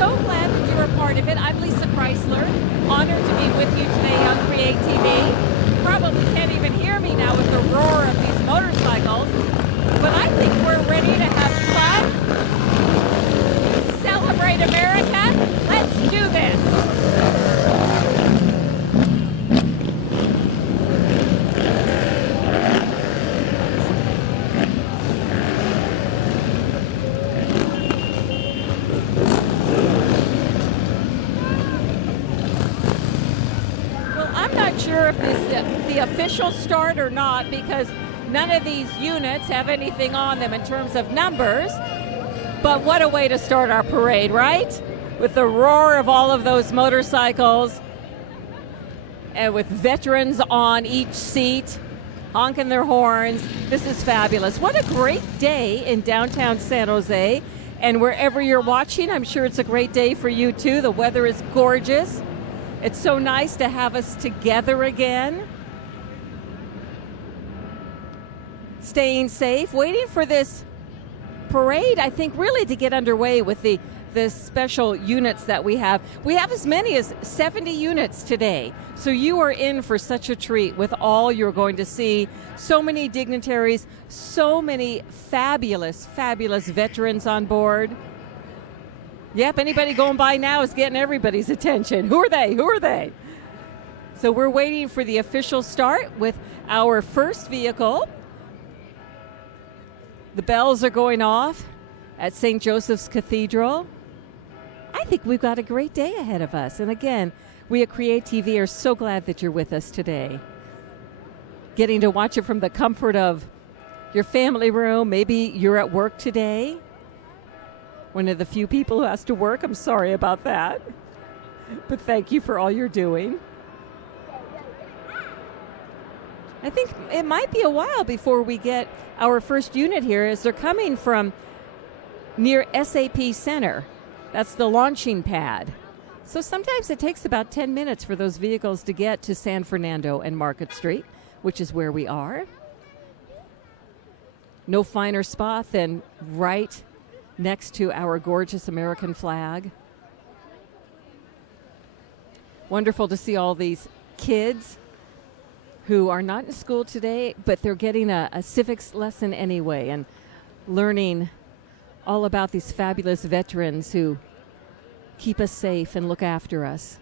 so glad that you're a part of it. I'm Lisa Chrysler, honored to be with you today on Create TV. Probably can't even hear me now with the roar of these motorcycles, but I think we're ready to have fun, celebrate America. Let's do this. Sure if it's the official start or not, because none of these units have anything on them in terms of numbers. But what a way to start our parade, right? With the roar of all of those motorcycles and with veterans on each seat honking their horns. This is fabulous. What a great day in downtown San Jose. And wherever you're watching, I'm sure it's a great day for you too. The weather is gorgeous. It's so nice to have us together again. Staying safe, waiting for this parade, I think, really to get underway with the special units that we have. We have as many as 70 units today. So you are in for such a treat with all you're going to see. So many dignitaries, so many fabulous, fabulous veterans on board. Yep, anybody going by now is getting everybody's attention. Who are they? Who are they? So we're waiting for the official start with our first vehicle. The bells are going off at St. Joseph's Cathedral. I think we've got a great day ahead of us. And again, we at Create TV are so glad that you're with us today. Getting to watch it from the comfort of your family room. Maybe you're at work today. One of the few people who has to work. I'm sorry about that. But thank you for all you're doing. I think it might be a while before we get our first unit here, as they're coming from near SAP Center. That's the launching pad. So sometimes it takes about 10 minutes for those vehicles to get to San Fernando and Market Street, which is where we are. No finer spot than right next to our gorgeous American flag. Wonderful to see all these kids who are not in school today, but they're getting a civics lesson anyway and learning all about these fabulous veterans who keep us safe and look after us.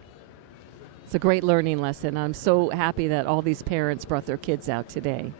It's a great learning lesson. I'm so happy that all these parents brought their kids out today.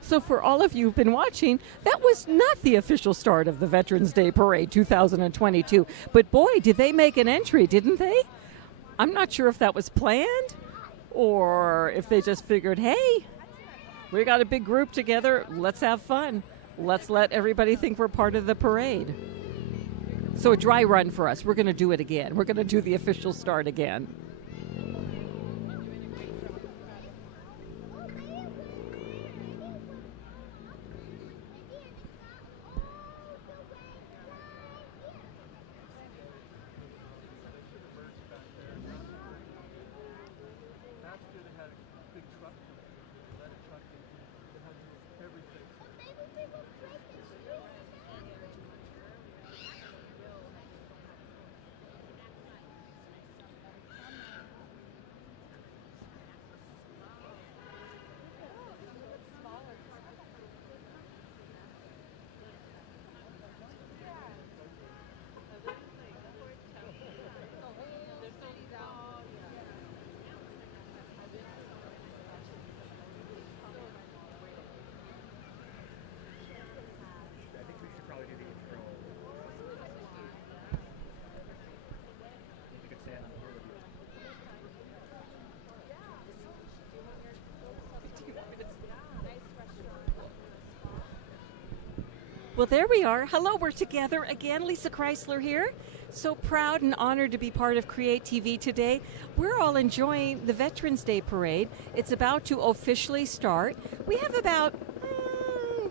So for all of you who've been watching, that was not the official start of the Veterans Day Parade 2022. But boy, did they make an entry, didn't they? I'm not sure if that was planned or if they just figured, hey, we got a big group together, let's have fun. Let's let everybody think we're part of the parade. So a dry run for us. We're going to do it again. We're going to do the official start again. Well, there we are. Hello, we're together again. Lisa Chrysler here. So proud and honored to be part of Create TV today. We're all enjoying the Veterans Day Parade. It's about to officially start. We have about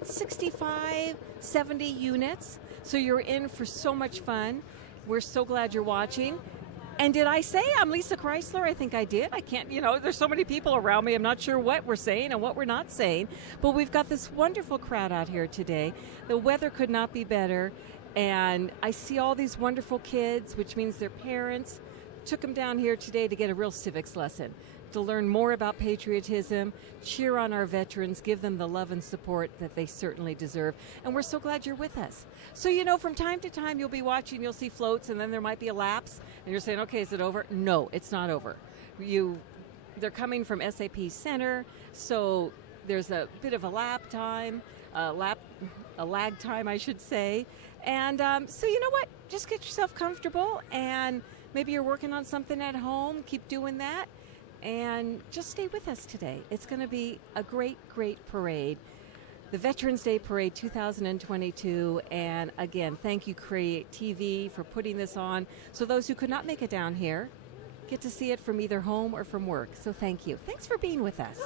65, 70 units. So you're in for so much fun. We're so glad you're watching. And did I say I'm Lisa Chrysler? I think I did. I can't, there's so many people around me. I'm not sure what we're saying and what we're not saying. But we've got this wonderful crowd out here today. The weather could not be better. And I see all these wonderful kids, which means their parents took them down here today to get a real civics lesson, to learn more about patriotism, cheer on our veterans, give them the love and support that they certainly deserve. And we're so glad you're with us. So, from time to time you'll be watching, you'll see floats, and then there might be a lapse, and you're saying, okay, is it over? No, it's not over. They're coming from SAP Center, so there's a bit of a lag time, I should say. And so you know what? Just get yourself comfortable, and maybe you're working on something at home. Keep doing that. And just stay with us today. It's going to be a great, great parade. The Veterans Day Parade 2022. And again, thank you, Create TV, for putting this on. So those who could not make it down here get to see it from either home or from work. So thank you. Thanks for being with us.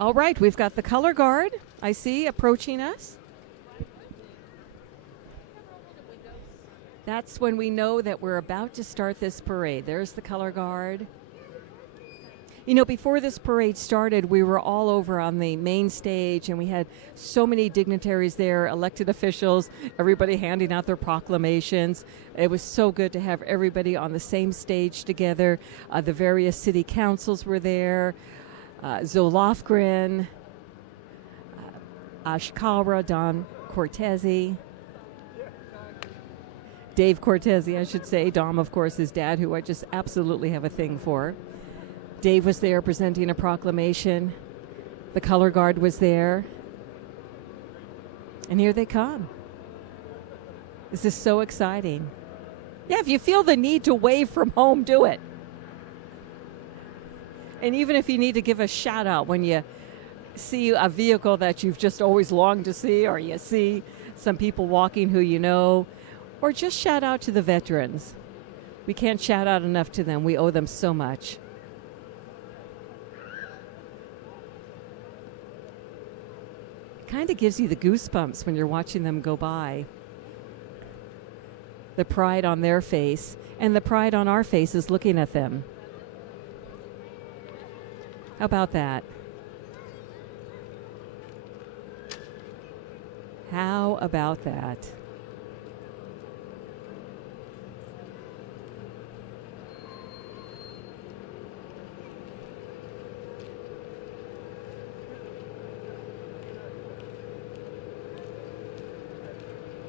All right, we've got the color guard, I see, approaching us. That's when we know that we're about to start this parade. There's the color guard. Before this parade started, we were all over on the main stage, and we had so many dignitaries there, elected officials, everybody handing out their proclamations. It was so good to have everybody on the same stage together. The various city councils were there. Zoe Lofgren, Clara, Don Cortese, Dave Cortese, I should say. Dom, of course, his dad, who I just absolutely have a thing for. Dave was there presenting a proclamation. The color guard was there. And here they come. This is so exciting. Yeah, if you feel the need to wave from home, do it. And even if you need to give a shout out when you see a vehicle that you've just always longed to see, or you see some people walking who you know, or just shout out to the veterans. We can't shout out enough to them. We owe them so much. It kind of gives you the goosebumps when you're watching them go by. The pride on their face and the pride on our faces looking at them. How about that? How about that?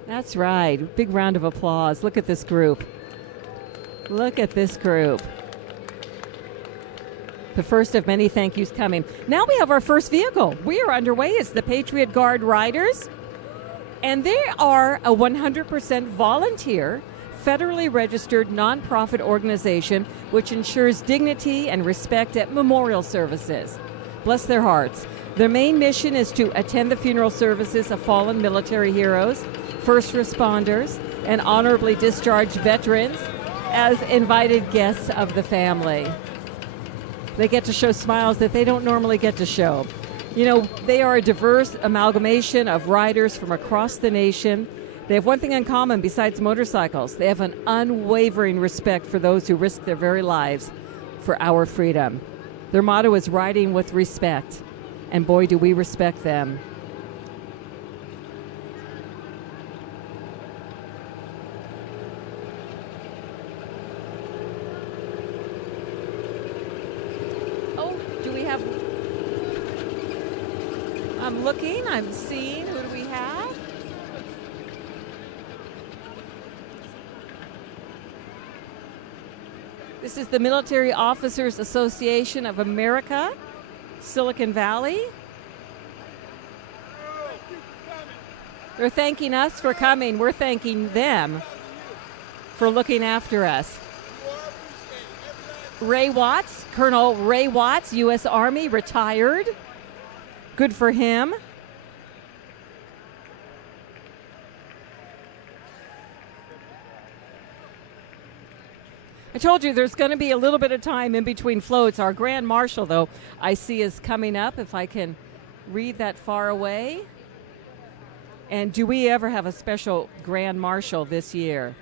That's right. Big round of applause. Look at this group. Look at this group. The first of many thank yous coming. Now we have our first vehicle. We are underway. It's the Patriot Guard Riders. And they are a 100% volunteer, federally registered nonprofit organization which ensures dignity and respect at memorial services. Bless their hearts. Their main mission is to attend the funeral services of fallen military heroes, first responders, and honorably discharged veterans as invited guests of the family. They get to show smiles that they don't normally get to show. They are a diverse amalgamation of riders from across the nation. They have one thing in common besides motorcycles. They have an unwavering respect for those who risk their very lives for our freedom. Their motto is riding with respect. And boy, do we respect them. I'm looking, I'm seeing, who do we have? This is the Military Officers Association of America, Silicon Valley. They're thanking us for coming. We're thanking them for looking after us. Ray Watts, Colonel Ray Watts, U.S. Army, retired. Good for him. I told you there's going to be a little bit of time in between floats. Our Grand Marshal, though, I see is coming up, if I can read that far away. And do we ever have a special Grand Marshal this year?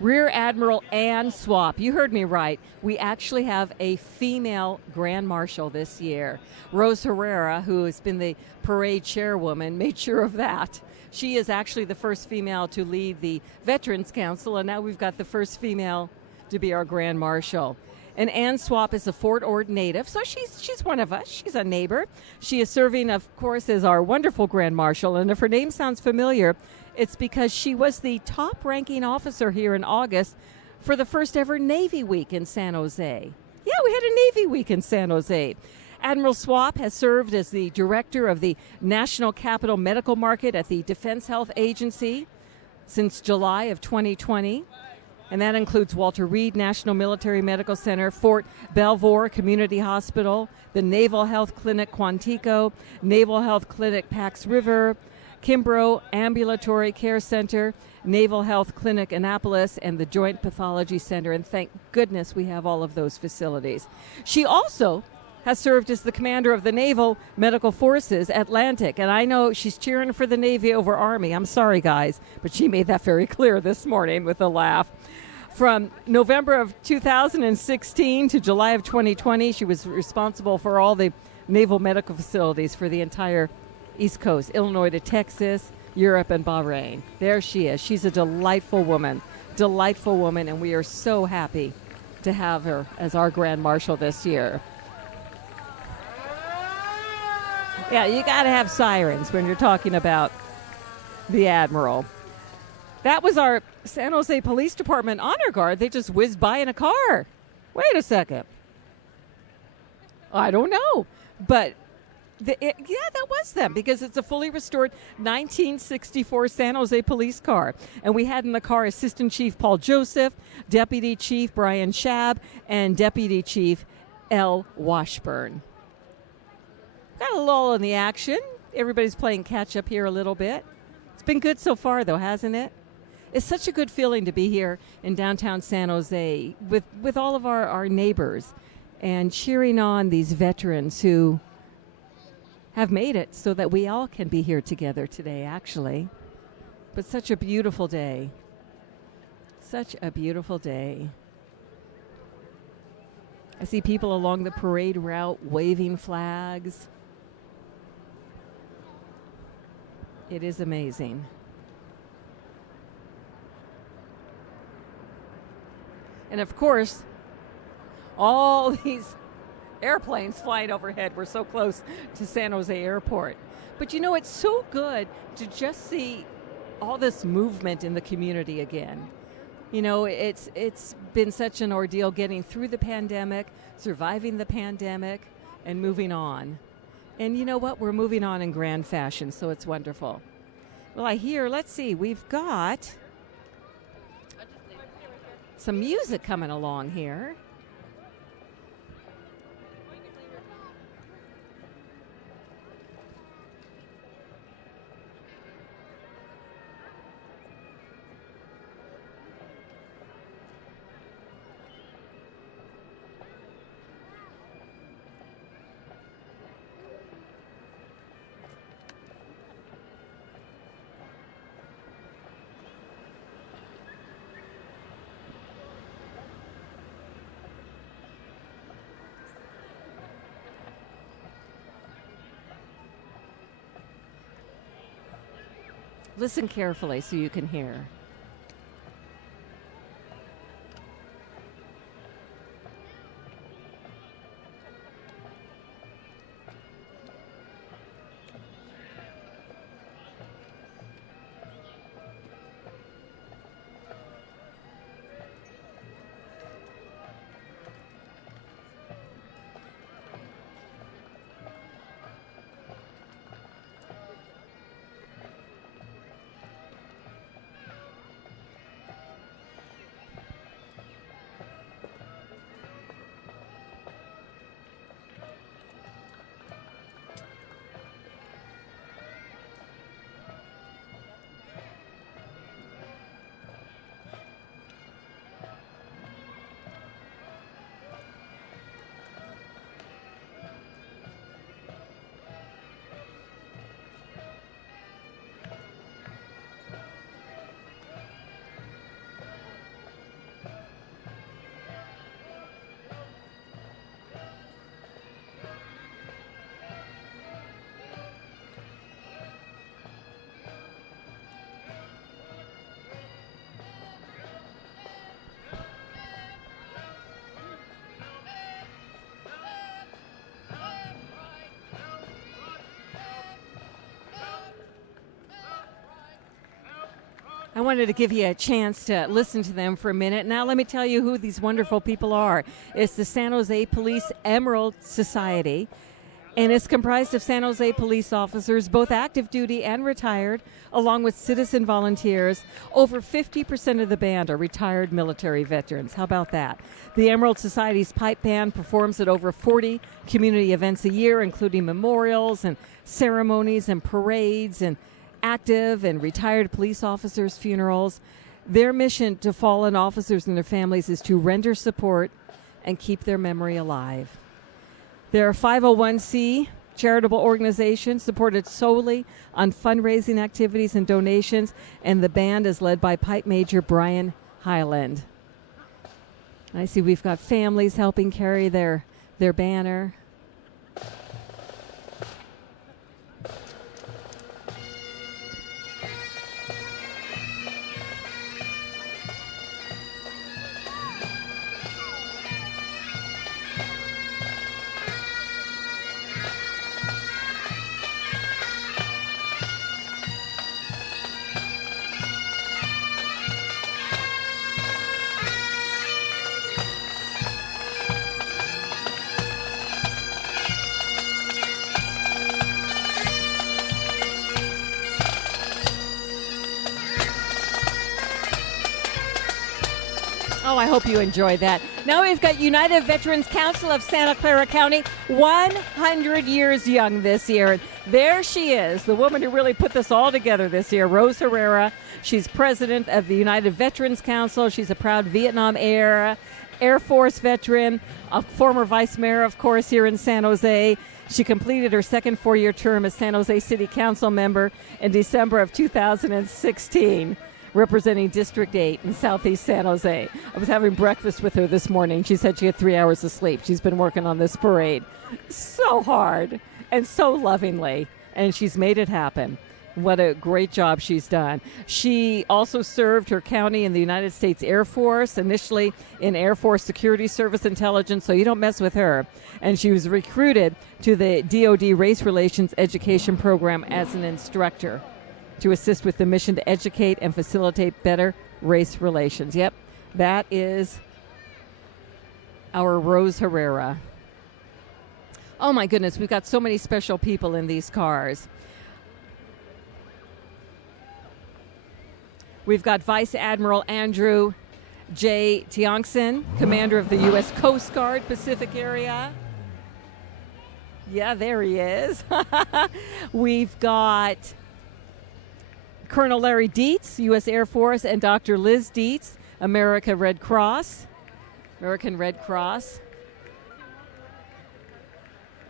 Rear Admiral Ann Swap. You heard me right. We actually have a female Grand Marshal this year. Rose Herrera, who has been the parade chairwoman, made sure of that. She is actually the first female to lead the Veterans Council, and now we've got the first female to be our Grand Marshal. And Ann Swap is a Fort Ord native, so she's one of us. She's a neighbor. She is serving, of course, as our wonderful Grand Marshal, and if her name sounds familiar, it's because she was the top-ranking officer here in August for the first ever Navy Week in San Jose. Yeah, we had a Navy Week in San Jose. Admiral Swap has served as the director of the National Capital Medical Market at the Defense Health Agency since July of 2020. And that includes Walter Reed National Military Medical Center, Fort Belvoir Community Hospital, the Naval Health Clinic Quantico, Naval Health Clinic Pax River, Kimbrough Ambulatory Care Center, Naval Health Clinic Annapolis, and the Joint Pathology Center. And thank goodness we have all of those facilities. She also has served as the commander of the Naval Medical Forces Atlantic. And I know she's cheering for the Navy over Army. I'm sorry, guys, but she made that very clear this morning with a laugh. From November of 2016 to July of 2020, she was responsible for all the naval medical facilities for the entire East Coast, Illinois to Texas, Europe, and Bahrain. There she is. She's a delightful woman, and we are so happy to have her as our Grand Marshal this year. Yeah, you got to have sirens when you're talking about the Admiral. That was our San Jose Police Department Honor Guard. They just whizzed by in a car. Wait a second. I don't know. But, that was them because it's a fully restored 1964 San Jose police car. And we had in the car Assistant Chief Paul Joseph, Deputy Chief Brian Schaab, and Deputy Chief L. Washburn. Got a lull in the action. Everybody's playing catch up here a little bit. It's been good so far, though, hasn't it? It's such a good feeling to be here in downtown San Jose with all of our neighbors and cheering on these veterans who have made it so that we all can be here together today, actually. But such a beautiful day. Such a beautiful day. I see people along the parade route waving flags. It is amazing. And of course, all these airplanes flying overhead. We're so close to San Jose Airport. But you know, it's so good to just see all this movement in the community again. You know, it's been such an ordeal getting through the pandemic, surviving the pandemic, and moving on. And you know what? We're moving on in grand fashion, so it's wonderful. Well, I hear, let's see, we've got some music coming along here. Listen carefully so you can hear. I wanted to give you a chance to listen to them for a minute. Now let me tell you who these wonderful people are. It's the San Jose Police Emerald Society, and it's comprised of San Jose police officers, both active duty and retired, along with citizen volunteers. Over 50% of the band are retired military veterans. How about that? The Emerald Society's pipe band performs at over 40 community events a year, including memorials and ceremonies and parades and active and retired police officers' funerals. Their mission to fallen officers and their families is to render support and keep their memory alive. They're a 501c charitable organization supported solely on fundraising activities and donations, and the band is led by Pipe Major Brian Highland. I see we've got families helping carry their banner. Oh, I hope you enjoyed that. Now we've got United Veterans Council of Santa Clara County, 100 years young this year. And there she is, the woman who really put this all together this year, Rose Herrera. She's president of the United Veterans Council. She's a proud Vietnam era Air Force veteran, a former vice mayor, of course, here in San Jose. She completed her second four-year term as San Jose City Council member in December of 2016. Representing District 8 in Southeast San Jose. I was having breakfast with her this morning. She said she had 3 hours of sleep. She's been working on this parade so hard and so lovingly, and she's made it happen. What a great job she's done. She also served her county in the United States Air Force, initially in Air Force Security Service Intelligence, so you don't mess with her. And she was recruited to the DoD Race Relations Education Program as an instructor to assist with the mission to educate and facilitate better race relations. Yep, that is our Rose Herrera. Oh my goodness, we've got so many special people in these cars. We've got Vice Admiral Andrew J. Tiongson, commander of the U.S. Coast Guard Pacific Area. Yeah, there he is. We've got Colonel Larry Dietz, U.S. Air Force, and Dr. Liz Dietz, American Red Cross.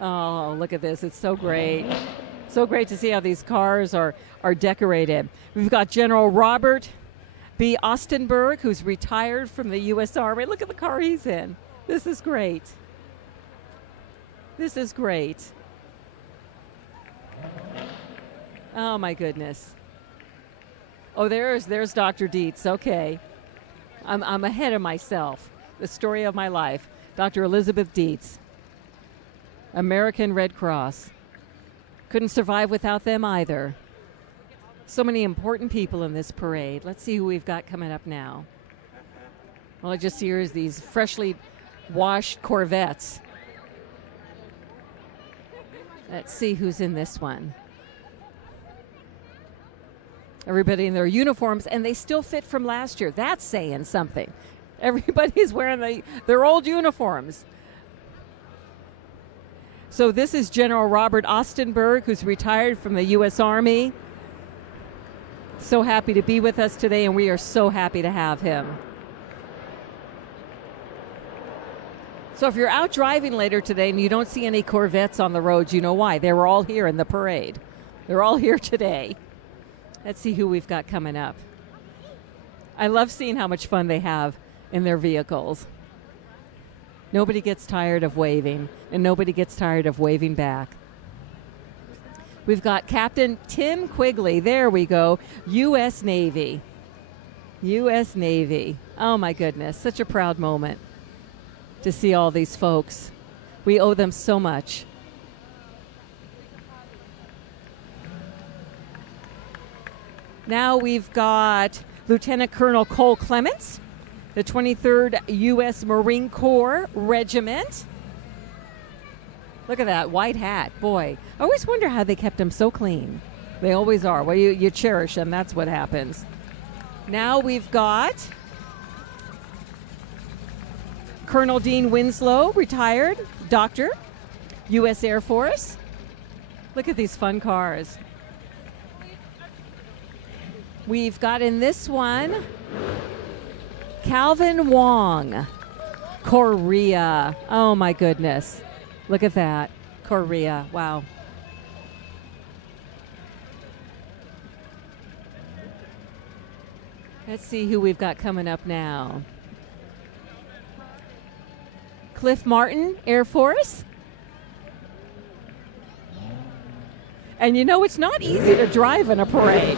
Oh, look at this. It's so great. So great to see how these cars are decorated. We've got General Robert B. Ostenberg, who's retired from the U.S. Army. Look at the car he's in. This is great. This is great. Oh, my goodness. Oh, there's Dr. Dietz. Okay. I'm ahead of myself. The story of my life. Dr. Elizabeth Dietz. American Red Cross. Couldn't survive without them either. So many important people in this parade. Let's see who we've got coming up now. All I just see here is these freshly washed Corvettes. Let's see who's in this one. Everybody in their uniforms, and they still fit from last year. That's saying something. Everybody's wearing their old uniforms. So this is General Robert Ostenberg, who's retired from the U.S. Army. So happy to be with us today, and we are so happy to have him. So if you're out driving later today and you don't see any Corvettes on the roads, you know why. They were all here in the parade. They're all here today. Let's see who we've got coming up. I love seeing how much fun they have in their vehicles. Nobody gets tired of waving, and nobody gets tired of waving back. We've got Captain Tim Quigley. There we go. U.S. Navy. U.S. Navy. Oh, my goodness. Such a proud moment to see all these folks. We owe them so much. Now we've got Lieutenant Colonel Cole Clements, the 23rd U.S. Marine Corps Regiment. Look at that white hat. Boy, I always wonder how they kept them so clean. They always are. Well, you cherish them. That's what happens. Now we've got Colonel Dean Winslow, retired doctor, U.S. Air Force. Look at these fun cars. We've got in this one Calvin Wong, Korea. Oh, my goodness. Look at that. Korea. Wow. Let's see who we've got coming up now. Cliff Martin, Air Force. And you know, it's not easy to drive in a parade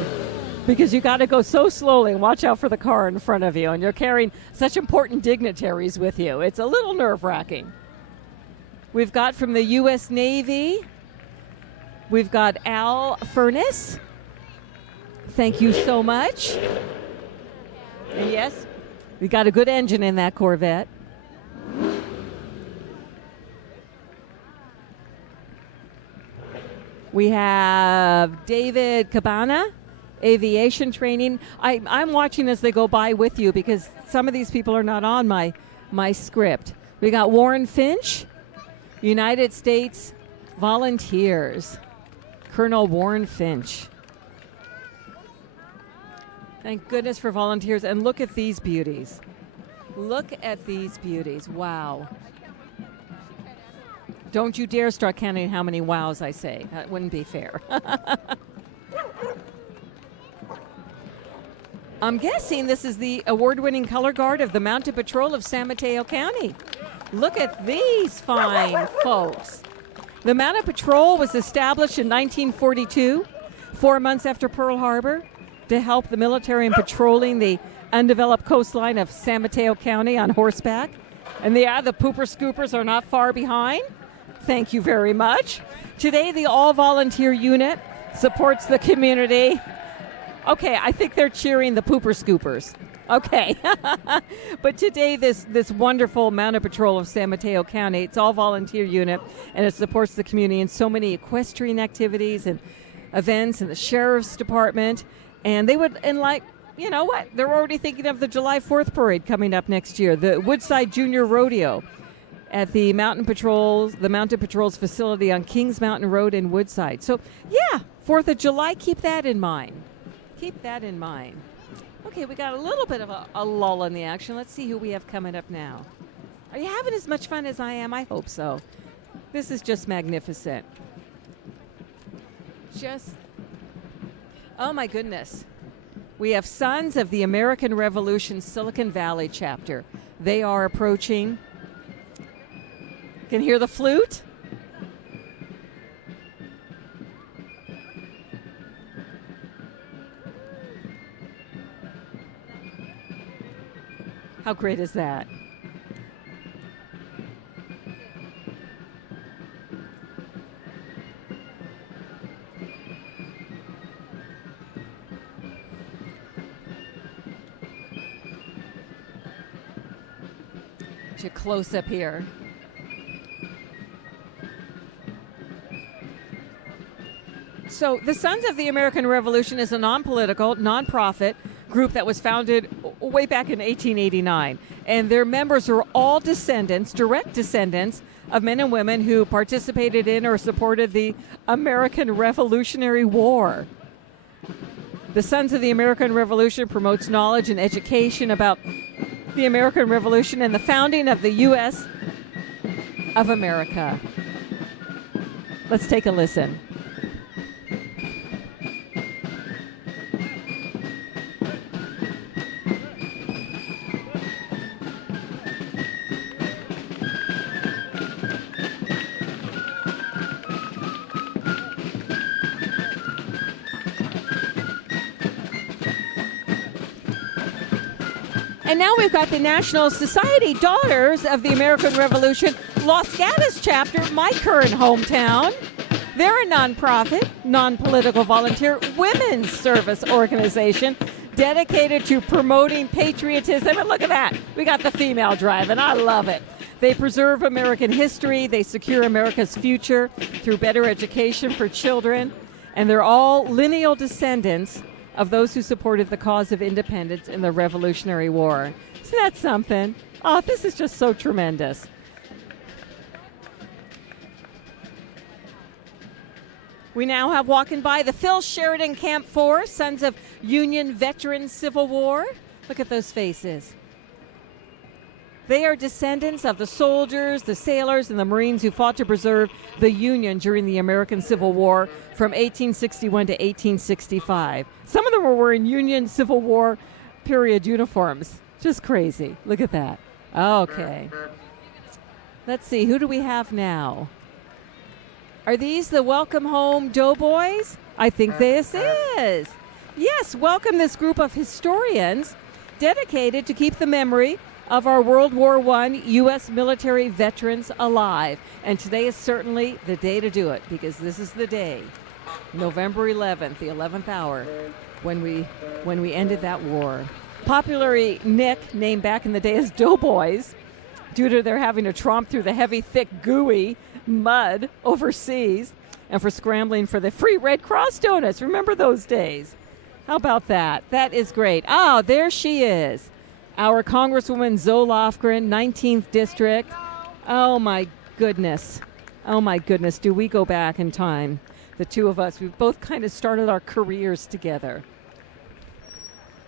because you got to go so slowly and watch out for the car in front of you. And you're carrying such important dignitaries with you. It's a little nerve-wracking. We've got from the U.S. Navy, we've got Al Furnace. Thank you so much. And yes, we got a good engine in that Corvette. We have David Cabana, aviation training. I'm watching as they go by with you because some of these people are not on my script. We got Warren Finch, United States Volunteers. Colonel Warren Finch. Thank goodness for volunteers. And look at these beauties. Look at these beauties. Wow. Don't you dare start counting how many wows I say. That wouldn't be fair. I'm guessing this is the award-winning color guard of the Mounted Patrol of San Mateo County. Look at these fine folks. The Mounted Patrol was established in 1942, 4 months after Pearl Harbor, to help the military in patrolling the undeveloped coastline of San Mateo County on horseback. And the pooper scoopers are not far behind. Thank you very much. Today, the all-volunteer unit supports the community. Okay, I think they're cheering the pooper scoopers. Okay. But today, this wonderful Mounted Patrol of San Mateo County, it's all-volunteer unit, and it supports the community in so many equestrian activities and events in the Sheriff's Department. And they would, and like, you know what? They're already thinking of the July 4th parade coming up next year, the Woodside Junior Rodeo at the Mounted Patrol's facility on Kings Mountain Road in Woodside. So, yeah, 4th of July, keep that in mind. Keep that in mind. Okay, we got a little bit of a lull in the action. Let's see who we have coming up now. Are you having as much fun as I am? I hope so. This is just magnificent. Oh my goodness. We have Sons of the American Revolution Silicon Valley chapter. They are approaching. Can hear the flute? How great is that? Get a close up here. So the Sons of the American Revolution is a non-political, non-profit group that was founded way back in 1889. And their members are all descendants, direct descendants, of men and women who participated in or supported the American Revolutionary War. The Sons of the American Revolution promotes knowledge and education about the American Revolution and the founding of the U.S. of America. Let's take a listen. And now we've got the National Society Daughters of the American Revolution, Los Gatos chapter, my current hometown. They're a nonprofit, non-political volunteer women's service organization dedicated to promoting patriotism. And look at that. We got the female driving. I love it. They preserve American history. They secure America's future through better education for children. And they're all lineal descendants of those who supported the cause of independence in the Revolutionary War. Isn't that something? Oh, this is just so tremendous. We now have walking by the Phil Sheridan Camp 4, Sons of Union Veterans Civil War. Look at those faces. They are descendants of the soldiers, the sailors, and the Marines who fought to preserve the Union during the American Civil War from 1861 to 1865. Some of them were wearing Union Civil War period uniforms. Just crazy. Look at that. Okay. Let's see. Who do we have now? Are these the Welcome Home Doughboys? I think this is. Yes, welcome this group of historians dedicated to keep the memory of our World War I U.S. military veterans alive. And today is certainly the day to do it, because this is the day, November 11th, the 11th hour, when we ended that war. Popularly nicknamed back in the day as Doughboys, due to their having to tromp through the heavy, thick, gooey mud overseas, and for scrambling for the free Red Cross donuts. Remember those days? How about that? That is great. Oh, there she is. Our Congresswoman Zoe Lofgren, 19th District. Oh, my goodness. Oh, my goodness. Do we go back in time? The two of us, we've both kind of started our careers together.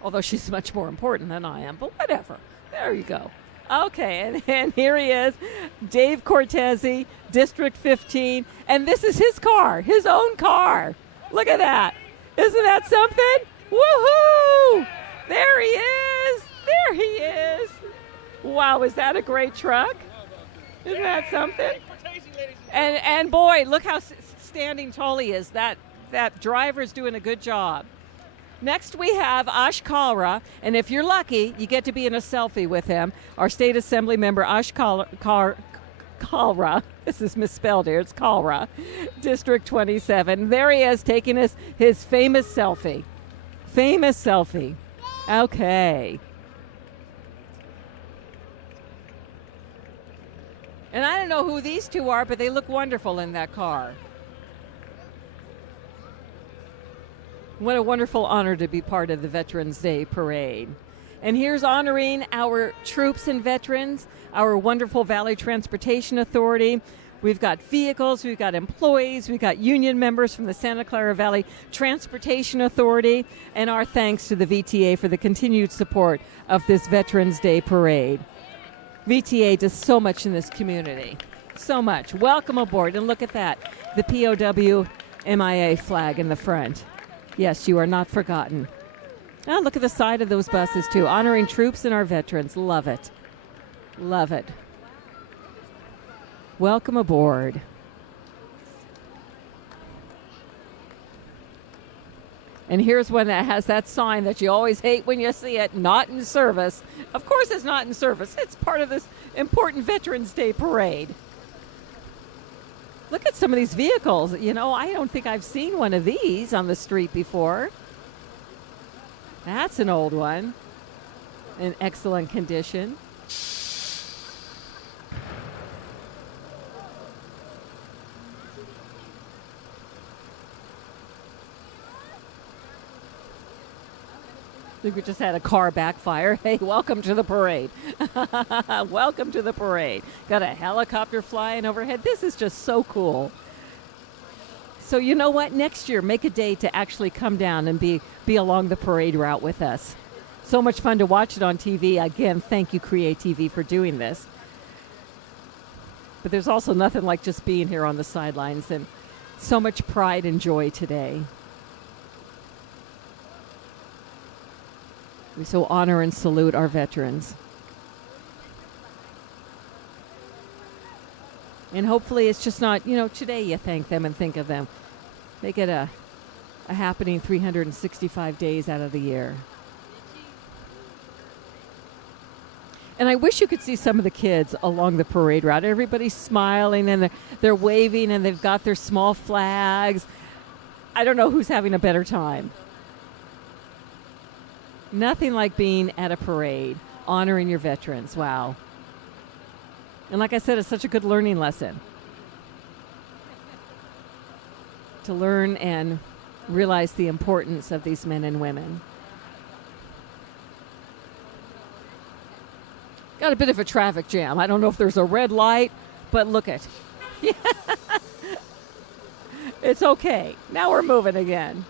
Although she's much more important than I am, but whatever. There you go. Okay, and here he is, Dave Cortese, District 15, and this is his car, his own car. Look at that. Isn't that something? Woohoo! There he is. There he is. Wow, is that a great truck? Isn't that something? And boy, look how standing tall he is. That driver's doing a good job. Next, we have Clara, and if you're lucky, you get to be in a selfie with him. Our state assembly member, Clara. This is misspelled here. It's Clara, District 27. There he is, taking his famous selfie. Famous selfie. Okay. And I don't know who these two are, but they look wonderful in that car. What a wonderful honor to be part of the Veterans Day Parade. And here's honoring our troops and veterans, our wonderful Valley Transportation Authority. We've got vehicles, we've got employees, we've got union members from the Santa Clara Valley Transportation Authority, and our thanks to the VTA for the continued support of this Veterans Day Parade. VTA does so much in this community, so much. Welcome aboard, and look at that, the POW MIA flag in the front. Yes, you are not forgotten. Oh, look at the side of those buses, too. Honoring troops and our veterans. Love it. Love it. Welcome aboard. And here's one that has that sign that you always hate when you see it, not in service. Of course it's not in service. It's part of this important Veterans Day Parade. Look at some of these vehicles. You know, I don't think I've seen one of these on the street before. That's an old one. In excellent condition. I think we just had a car backfire. Hey, welcome to the parade. Welcome to the parade. Got a helicopter flying overhead. This is just so cool. So you know what? Next year, make a day to actually come down and be along the parade route with us. So much fun to watch it on TV. Again, thank you, Create TV, for doing this. But there's also nothing like just being here on the sidelines, and so much pride and joy today. We so honor and salute our veterans. And hopefully it's just not, today you thank them and think of them. Make it a happening 365 days out of the year. And I wish you could see some of the kids along the parade route. Everybody's smiling and they're waving and they've got their small flags. I don't know who's having a better time. Nothing like being at a parade, honoring your veterans. Wow. And like I said, it's such a good learning lesson. To learn and realize the importance of these men and women. Got a bit of a traffic jam. I don't know if there's a red light, but look it. It's okay. Now we're moving again.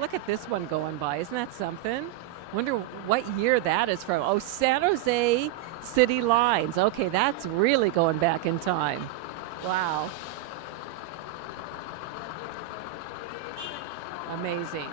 Look at this one going by. Isn't that something? Wonder what year that is from. Oh, San Jose City Lines. Okay, that's really going back in time. Wow. Amazing.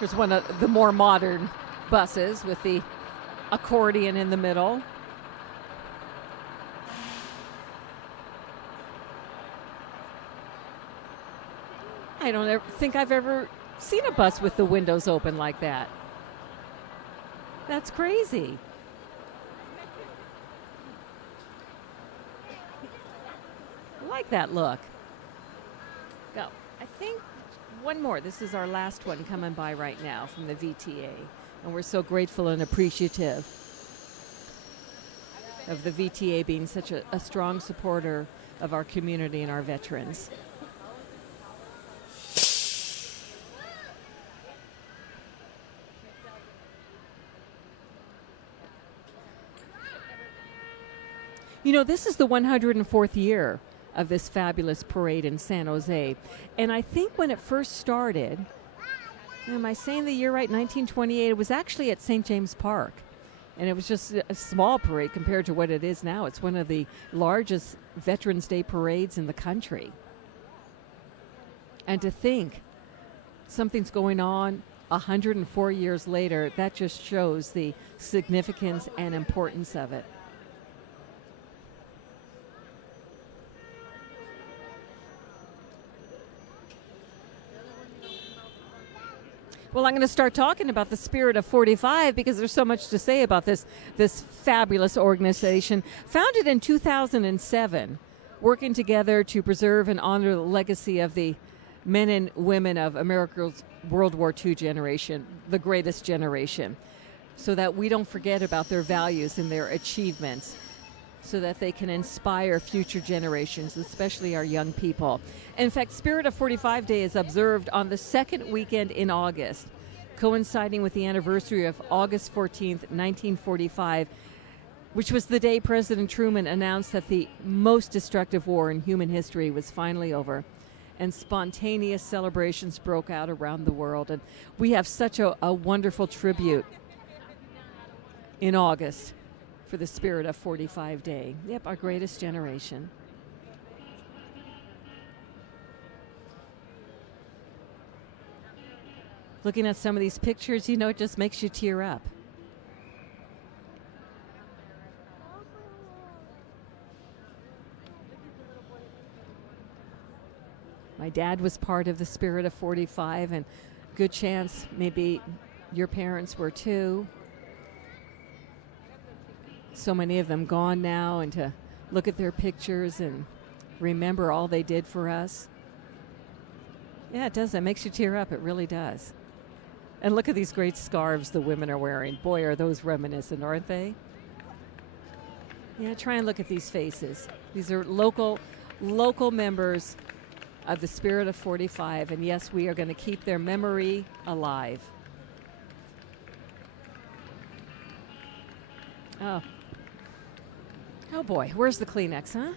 Here's one of the more modern buses with the accordion in the middle. I don't think I've ever seen a bus with the windows open like that. That's crazy. I like that look. Go. I think one more. This is our last one coming by right now from the VTA. And we're so grateful and appreciative of the VTA being such a strong supporter of our community and our veterans. You know, this is the 104th year of this fabulous parade in San Jose. And I think when it first started, am I saying the year right, 1928, it was actually at St. James Park. And it was just a small parade compared to what it is now. It's one of the largest Veterans Day parades in the country. And to think something's going on 104 years later, that just shows the significance and importance of it. Well, I'm going to start talking about the Spirit of 45 because there's so much to say about this fabulous organization. Founded in 2007, working together to preserve and honor the legacy of the men and women of America's World War II generation, the greatest generation, so that we don't forget about their values and their achievements, so that they can inspire future generations, especially our young people. In fact, Spirit of 45 Day is observed on the second weekend in August, coinciding with the anniversary of August 14th, 1945, which was the day President Truman announced that the most destructive war in human history was finally over, and spontaneous celebrations broke out around the world. And we have such a wonderful tribute in August for the Spirit of 45 Day. Yep, our greatest generation. Looking at some of these pictures, you know, it just makes you tear up. My dad was part of the Spirit of 45, and good chance maybe your parents were too. So many of them gone now, and to look at their pictures and remember all they did for us. Yeah, it does. It makes you tear up. It really does. And look at these great scarves the women are wearing. Boy, are those reminiscent, aren't they? Yeah, try and look at these faces. These are local members of the Spirit of 45, and yes, we are going to keep their memory alive. Oh boy, where's the Kleenex, huh?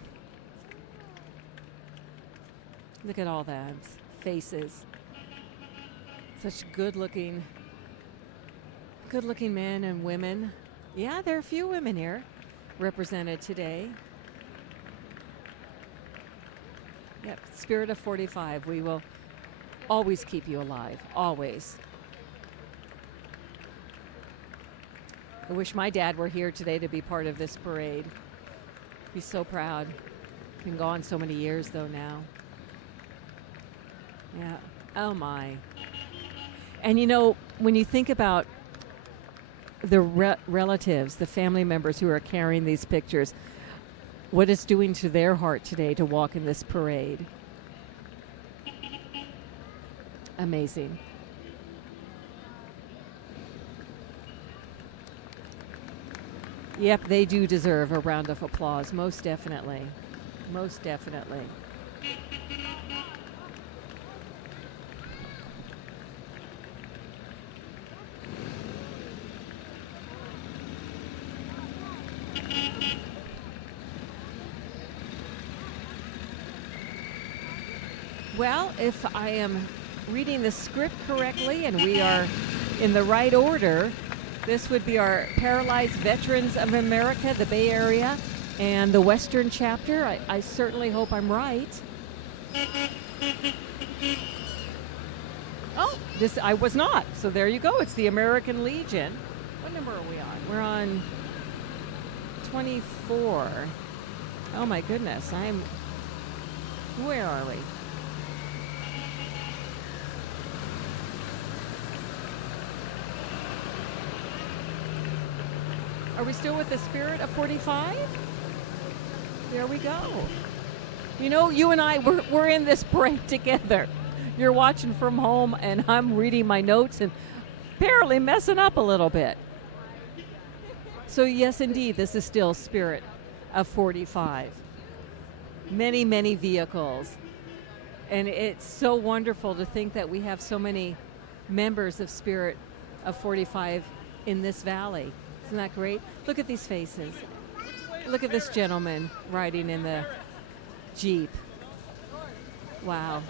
Look at all that faces. Such good-looking men and women. Yeah, there are a few women here represented today. Yep, Spirit of 45. We will always keep you alive, always. I wish my dad were here today to be part of this parade. He's so proud. Been gone so many years, though, now. Yeah. Oh, my. And, you know, when you think about the relatives, the family members who are carrying these pictures, what it's doing to their heart today to walk in this parade. Amazing. Yep, they do deserve a round of applause, most definitely. Most definitely. Well, if I am reading the script correctly and we are in the right order, this would be our Paralyzed Veterans of America, the Bay Area, and the Western chapter. I certainly hope I'm right. Oh, I was not. So there you go. It's the American Legion. What number are we on? We're on 24. Oh my goodness. Where are we? Are we still with the Spirit of 45? There we go. You know, you and I, we're in this break together. You're watching from home, and I'm reading my notes and apparently messing up a little bit. So, yes, indeed, this is still Spirit of 45. Many, many vehicles. And it's so wonderful to think that we have so many members of Spirit of 45 in this valley. Isn't that great? Look at these faces. Look at this gentleman riding in the Jeep. Wow.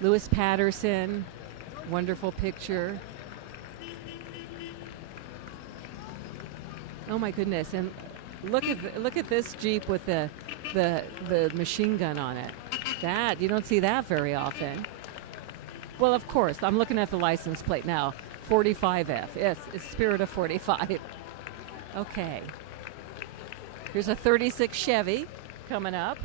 Lewis Patterson, wonderful picture. Oh my goodness! And look at this Jeep with the machine gun on it. That you don't see that very often. Well, of course, I'm looking at the license plate now. 45F. Yes, it's Spirit of 45. Okay. Here's a 36 Chevy coming up.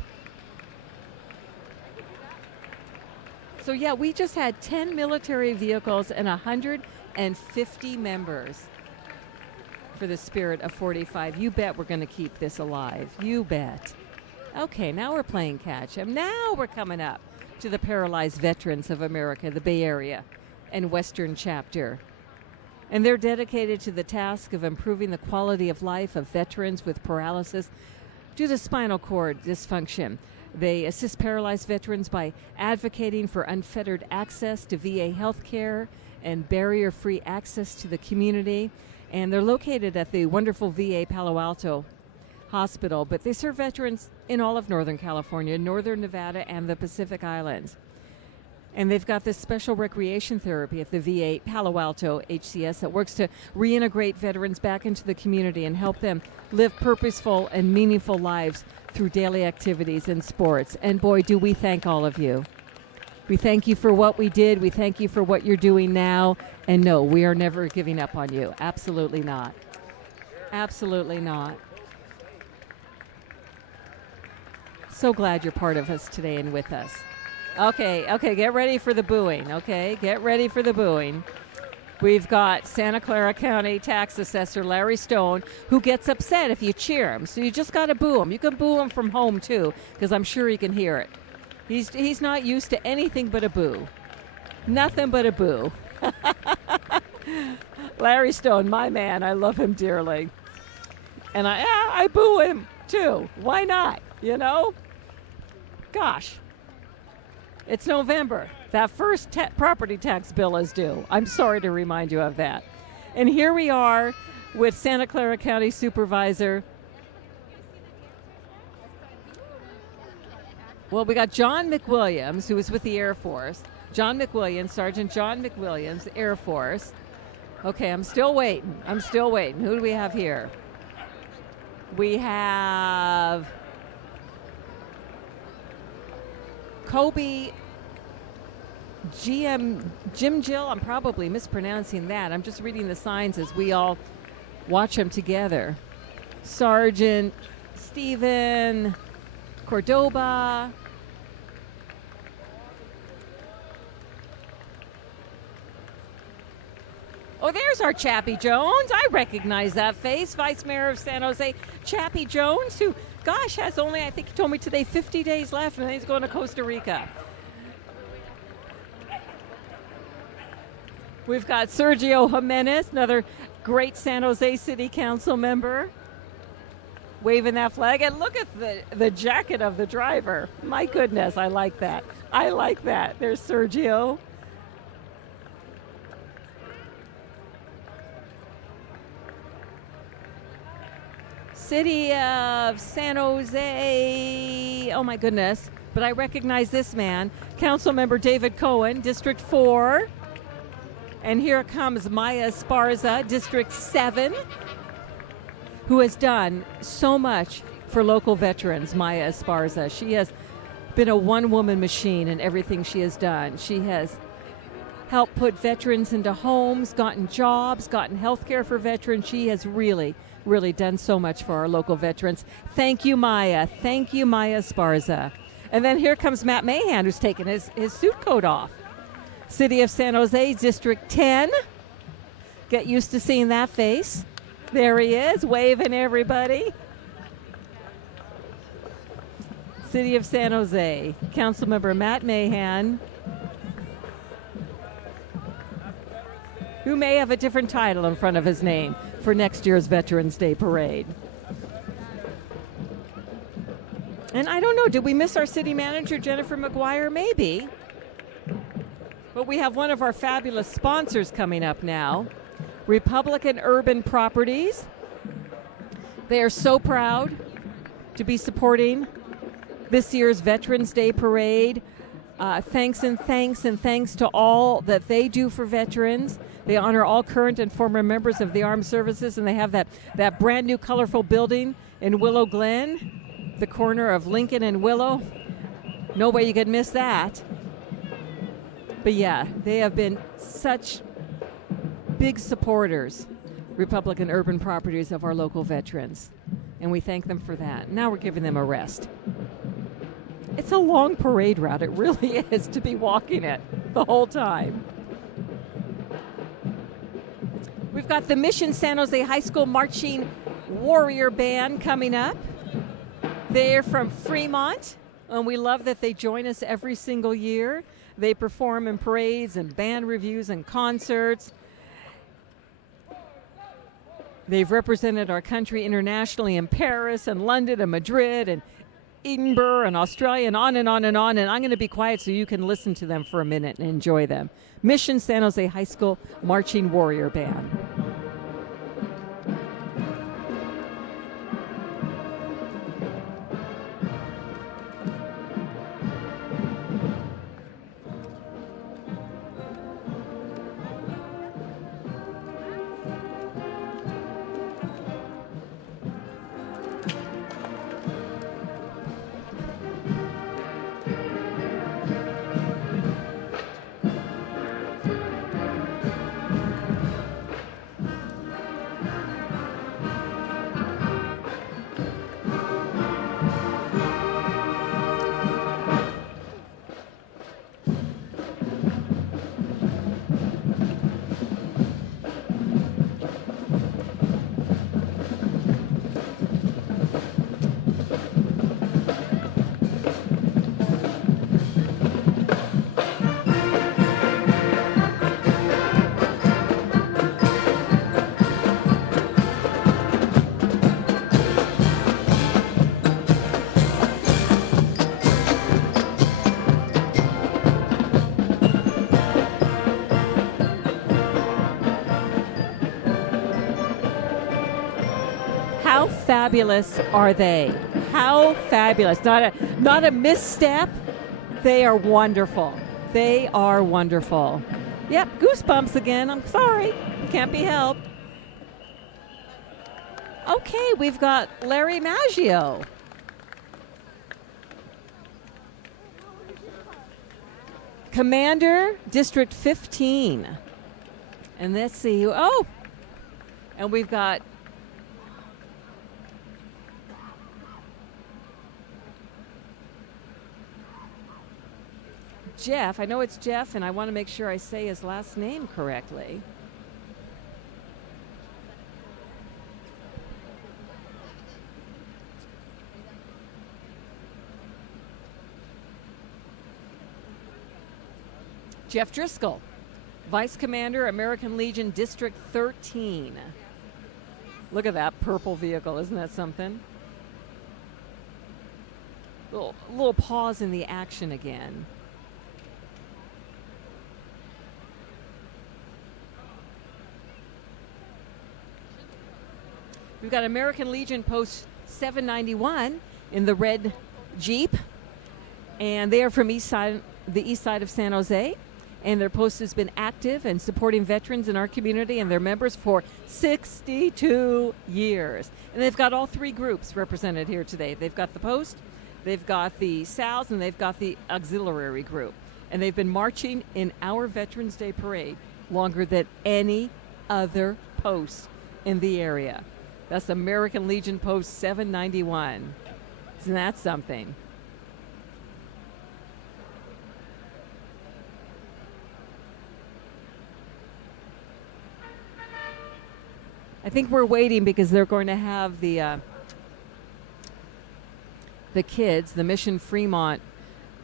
So, yeah, we just had 10 military vehicles and 150 members for the Spirit of 45. You bet we're going to keep this alive. You bet. Okay, now we're playing catch up. Now we're coming up to the Paralyzed Veterans of America, the Bay Area and Western chapter. And they're dedicated to the task of improving the quality of life of veterans with paralysis due to spinal cord dysfunction. They assist paralyzed veterans by advocating for unfettered access to VA health care and barrier-free access to the community. And they're located at the wonderful VA Palo Alto Hospital, but they serve veterans in all of Northern California, Northern Nevada, and the Pacific Islands. And they've got this special recreation therapy at the VA Palo Alto HCS that works to reintegrate veterans back into the community and help them live purposeful and meaningful lives through daily activities and sports. And boy, do we thank all of you. We thank you for what we did. We thank you for what you're doing now. And no, we are never giving up on you. Absolutely not. Absolutely not. So glad you're part of us today and with us. Okay, get ready for the booing, okay? Get ready for the booing. We've got Santa Clara County Tax Assessor Larry Stone, who gets upset if you cheer him. So you just got to boo him. You can boo him from home, too, because I'm sure he can hear it. He's not used to anything but a boo. Nothing but a boo. Larry Stone, my man, I love him dearly. And I boo him, too. Why not, you know? Gosh. It's November. That first property tax bill is due. I'm sorry to remind you of that. And here we are with Santa Clara County Supervisor. Well, we got John McWilliams, who is with the Air Force. John McWilliams, Sergeant John McWilliams, Air Force. Okay, I'm still waiting. Who do we have here? We have Jim Jill. I'm probably mispronouncing that. I'm just reading the signs as we all watch them together. Sergeant Stephen Cordoba. Oh, there's our Chappie Jones. I recognize that face. Vice Mayor of San Jose, Chappie Jones, who, gosh, has only, I think he told me today, 50 days left, and then he's going to Costa Rica. We've got Sergio Jimenez, another great San Jose City Council member, waving that flag. And look at the jacket of the driver. My goodness, I like that. I like that. There's Sergio. City of San Jose. Oh, my goodness. But I recognize this man, Councilmember David Cohen, District 4. And here comes Maya Esparza, District 7, who has done so much for local veterans, Maya Esparza. She has been a one-woman machine in everything she has done. She has helped put veterans into homes, gotten jobs, gotten health care for veterans. She has really done so much for our local veterans. Thank you, Maya. Thank you, Maya Esparza. And then here comes Matt Mahan, who's taken his suit coat off. City of San Jose, District 10. Get used to seeing that face. There he is, waving everybody. City of San Jose, Councilmember Matt Mahan, who may have a different title in front of his name for next year's Veterans Day Parade. And I don't know, did we miss our city manager, Jennifer McGuire? Maybe. But we have one of our fabulous sponsors coming up now, Republican Urban Properties. They are so proud to be supporting this year's Veterans Day Parade. Thanks to all that they do for veterans. They honor all current and former members of the armed services, and they have that brand new colorful building in Willow Glen, the corner of Lincoln and Willow. No way you could miss that. But yeah, they have been such big supporters, Republican Urban Properties, of our local veterans. And we thank them for that. Now we're giving them a rest. It's a long parade route. It really is, to be walking it the whole time. We've got the Mission San Jose High School Marching Warrior Band coming up. They're from Fremont, and we love that they join us every single year. They perform in parades and band reviews and concerts. They've represented our country internationally in Paris and London and Madrid and Edinburgh and Australia and on and on and on. And I'm going to be quiet so you can listen to them for a minute and enjoy them. Mission San Jose High School Marching Warrior Band. How fabulous are they? How fabulous. Not a misstep. They are wonderful. They are wonderful. Yep, goosebumps again. I'm sorry. Can't be helped. Okay, we've got Larry Maggio. Commander, District 15. And let's see. Oh, and we've got Jeff. I know it's Jeff, and I want to make sure I say his last name correctly. Jeff Driscoll, Vice Commander, American Legion, District 13. Look at that purple vehicle. Isn't that something? Little pause in the action again. We've got American Legion Post 791 in the red Jeep. And they are from the east side of San Jose. And their post has been active and supporting veterans in our community and their members for 62 years. And they've got all three groups represented here today. They've got the post, they've got the SALs, and they've got the auxiliary group. And they've been marching in our Veterans Day Parade longer than any other post in the area. That's American Legion Post 791. Isn't that something? I think we're waiting because they're going to have the kids, the Mission Fremont,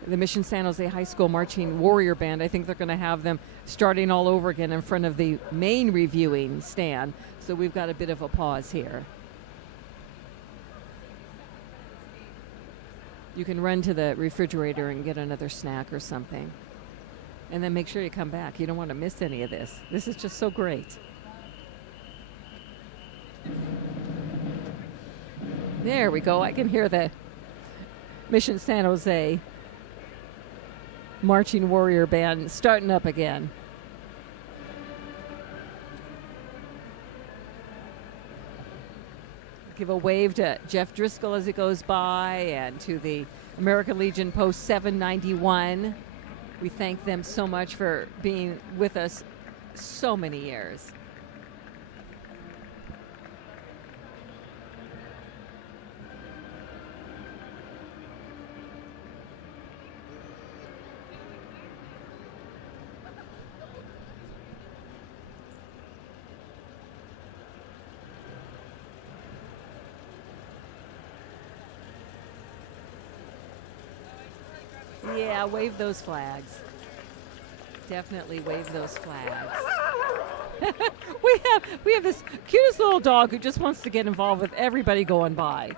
the Mission San Jose High School Marching Warrior Band. I think they're going to have them starting all over again in front of the main reviewing stand. So we've got a bit of a pause here. You can run to the refrigerator and get another snack or something. And then make sure you come back. You don't want to miss any of this. This is just so great. There we go. I can hear the Mission San Jose Marching Warrior Band starting up again. Give a wave to Jeff Driscoll as he goes by and to the American Legion Post 791. We thank them so much for being with us so many years. Yeah, wave those flags. Definitely wave those flags. we have this cutest little dog who just wants to get involved with everybody going by.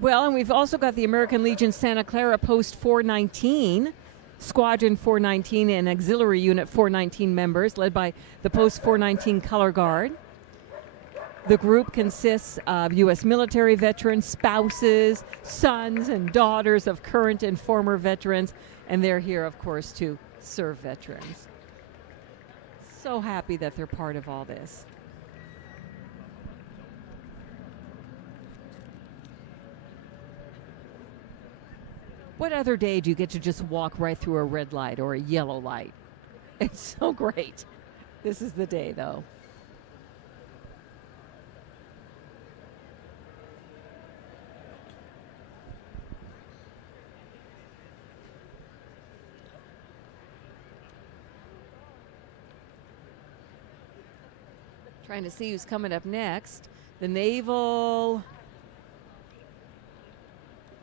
Well, and we've also got the American Legion Santa Clara Post 419, Squadron 419 and Auxiliary Unit 419 members, led by the Post 419 Color Guard. The group consists of U.S. military veterans, spouses, sons, and daughters of current and former veterans, and they're here, of course, to serve veterans. So happy that they're part of all this. What other day do you get to just walk right through a red light or a yellow light? It's so great. This is the day, though. Trying to see who's coming up next. The Naval,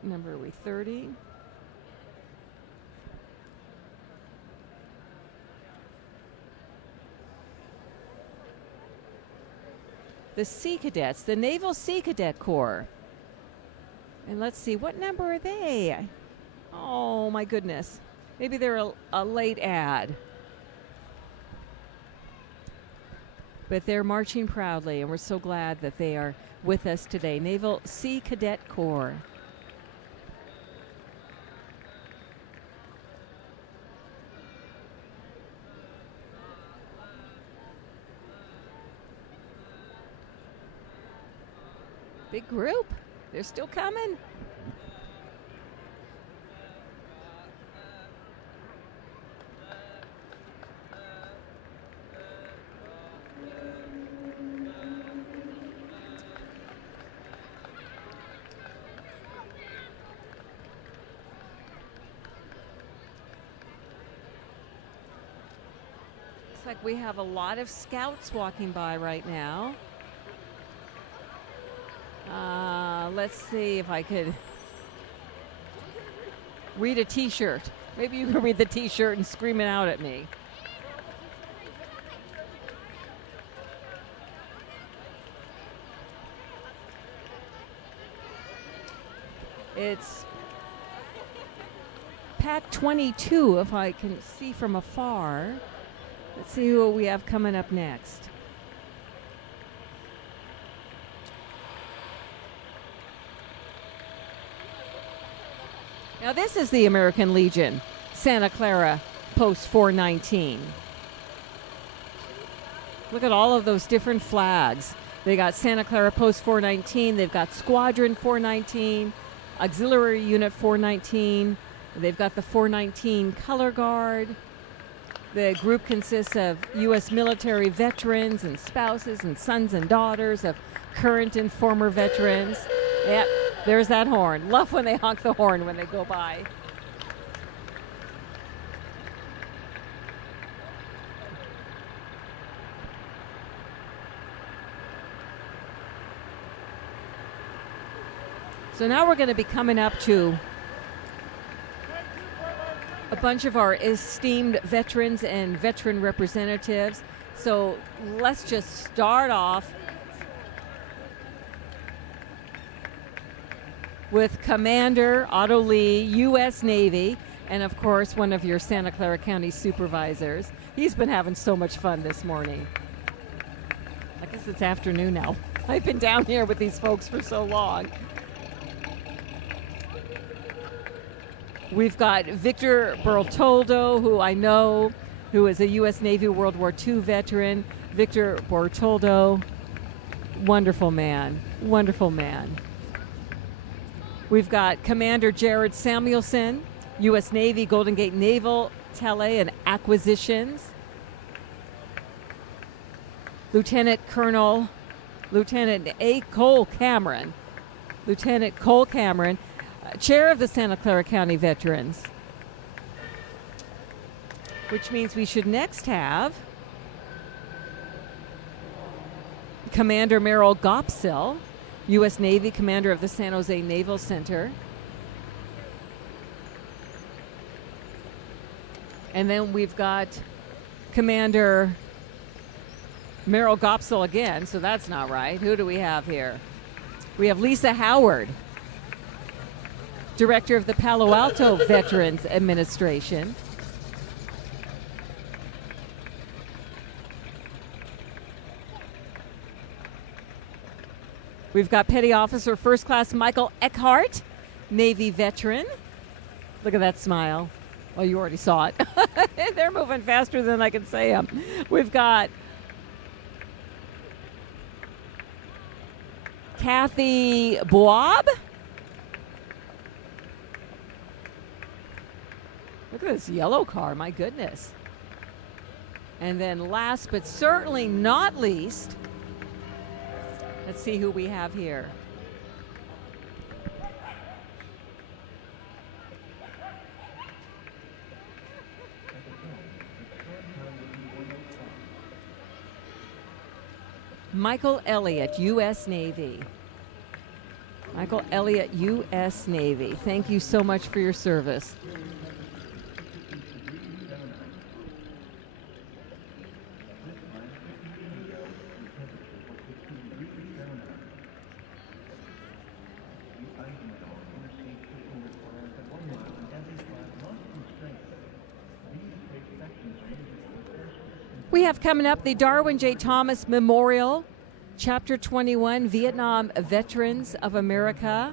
number are we 30? The Sea Cadets, the Naval Sea Cadet Corps. And let's see, what number are they? Oh, my goodness. Maybe they're a late ad. But they're marching proudly, and we're so glad that they are with us today. Naval Sea Cadet Corps. Big group. They're still coming. Looks like we have a lot of scouts walking by right now. Let's see if I could read a t-shirt. Maybe you can read the t-shirt and scream it out at me. It's Pack 22, if I can see from afar. Let's see who we have coming up next. Now this is the American Legion, Santa Clara, Post 419. Look at all of those different flags. They got Santa Clara Post 419, they've got Squadron 419, Auxiliary Unit 419, they've got the 419 Color Guard. The group consists of U.S. military veterans and spouses and sons and daughters of current and former veterans. Yep, there's that horn. Love when they honk the horn when they go by. So now we're going to be coming up to a bunch of our esteemed veterans and veteran representatives. So let's just start off with Commander Otto Lee, U.S. Navy, and of course one of your Santa Clara County supervisors. He's been having so much fun this morning. I guess it's afternoon now. I've been down here with these folks for so long. We've got Victor Bertoldo, who I know, who is a U.S. Navy World War II veteran. Victor Bertoldo, wonderful man, wonderful man. We've got Commander Jared Samuelson, U.S. Navy, Golden Gate Naval Tele and Acquisitions. Lieutenant A. Cole Cameron, Chair of the Santa Clara County Veterans, which means we should next have Commander Merrill Gopsill, U.S. Navy, Commander of the San Jose Naval Center. And then we've got Commander Merrill Gopsill again, so that's not right. Who do we have here? We have Lisa Howard, Director of the Palo Alto Veterans Administration. We've got Petty Officer First Class Michael Eckhart, Navy veteran. Look at that smile. Oh, you already saw it. They're moving faster than I can say them. We've got Kathy Boab. Look at this yellow car, my goodness. And then last but certainly not least, let's see who we have here. Michael Elliott, U.S. Navy. Michael Elliott, U.S. Navy. Thank you so much for your service. We have coming up the Darwin J. Thomas Memorial, Chapter 21, Vietnam Veterans of America,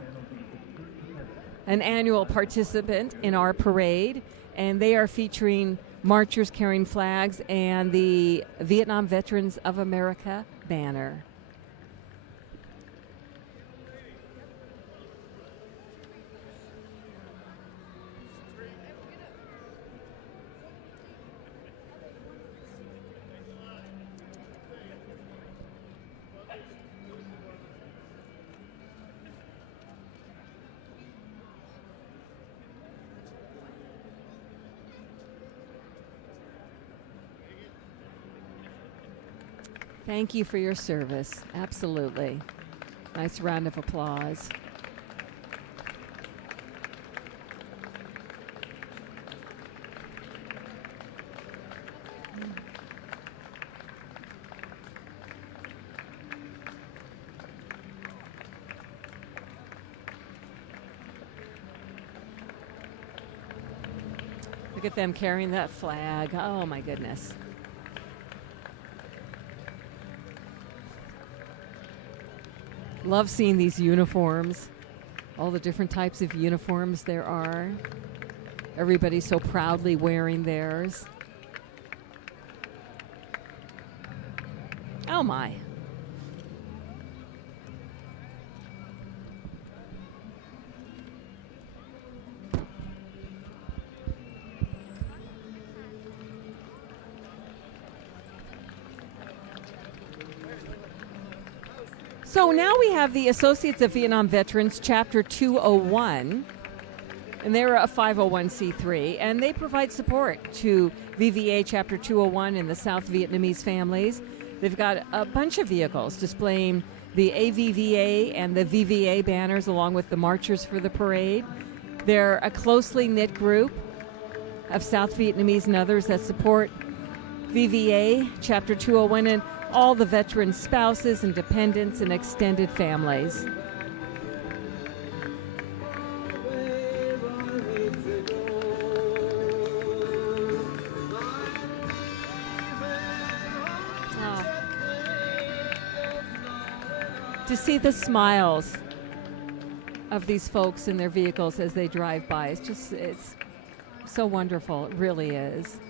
an annual participant in our parade, and they are featuring marchers carrying flags and the Vietnam Veterans of America banner. Thank you for your service. Absolutely. Nice round of applause. Look at them carrying that flag. Oh, my goodness. Love seeing these uniforms, all the different types of uniforms there are. Everybody so proudly wearing theirs. Oh, my. So now we have the Associates of Vietnam Veterans, Chapter 201, and they're a 501c3, and they provide support to VVA Chapter 201 and the South Vietnamese families. They've got a bunch of vehicles displaying the AVVA and the VVA banners along with the marchers for the parade. They're a closely knit group of South Vietnamese and others that support VVA Chapter 201 and all the veterans' spouses and dependents and extended families. To see the smiles of these folks in their vehicles as they drive by, it's so wonderful. It really is.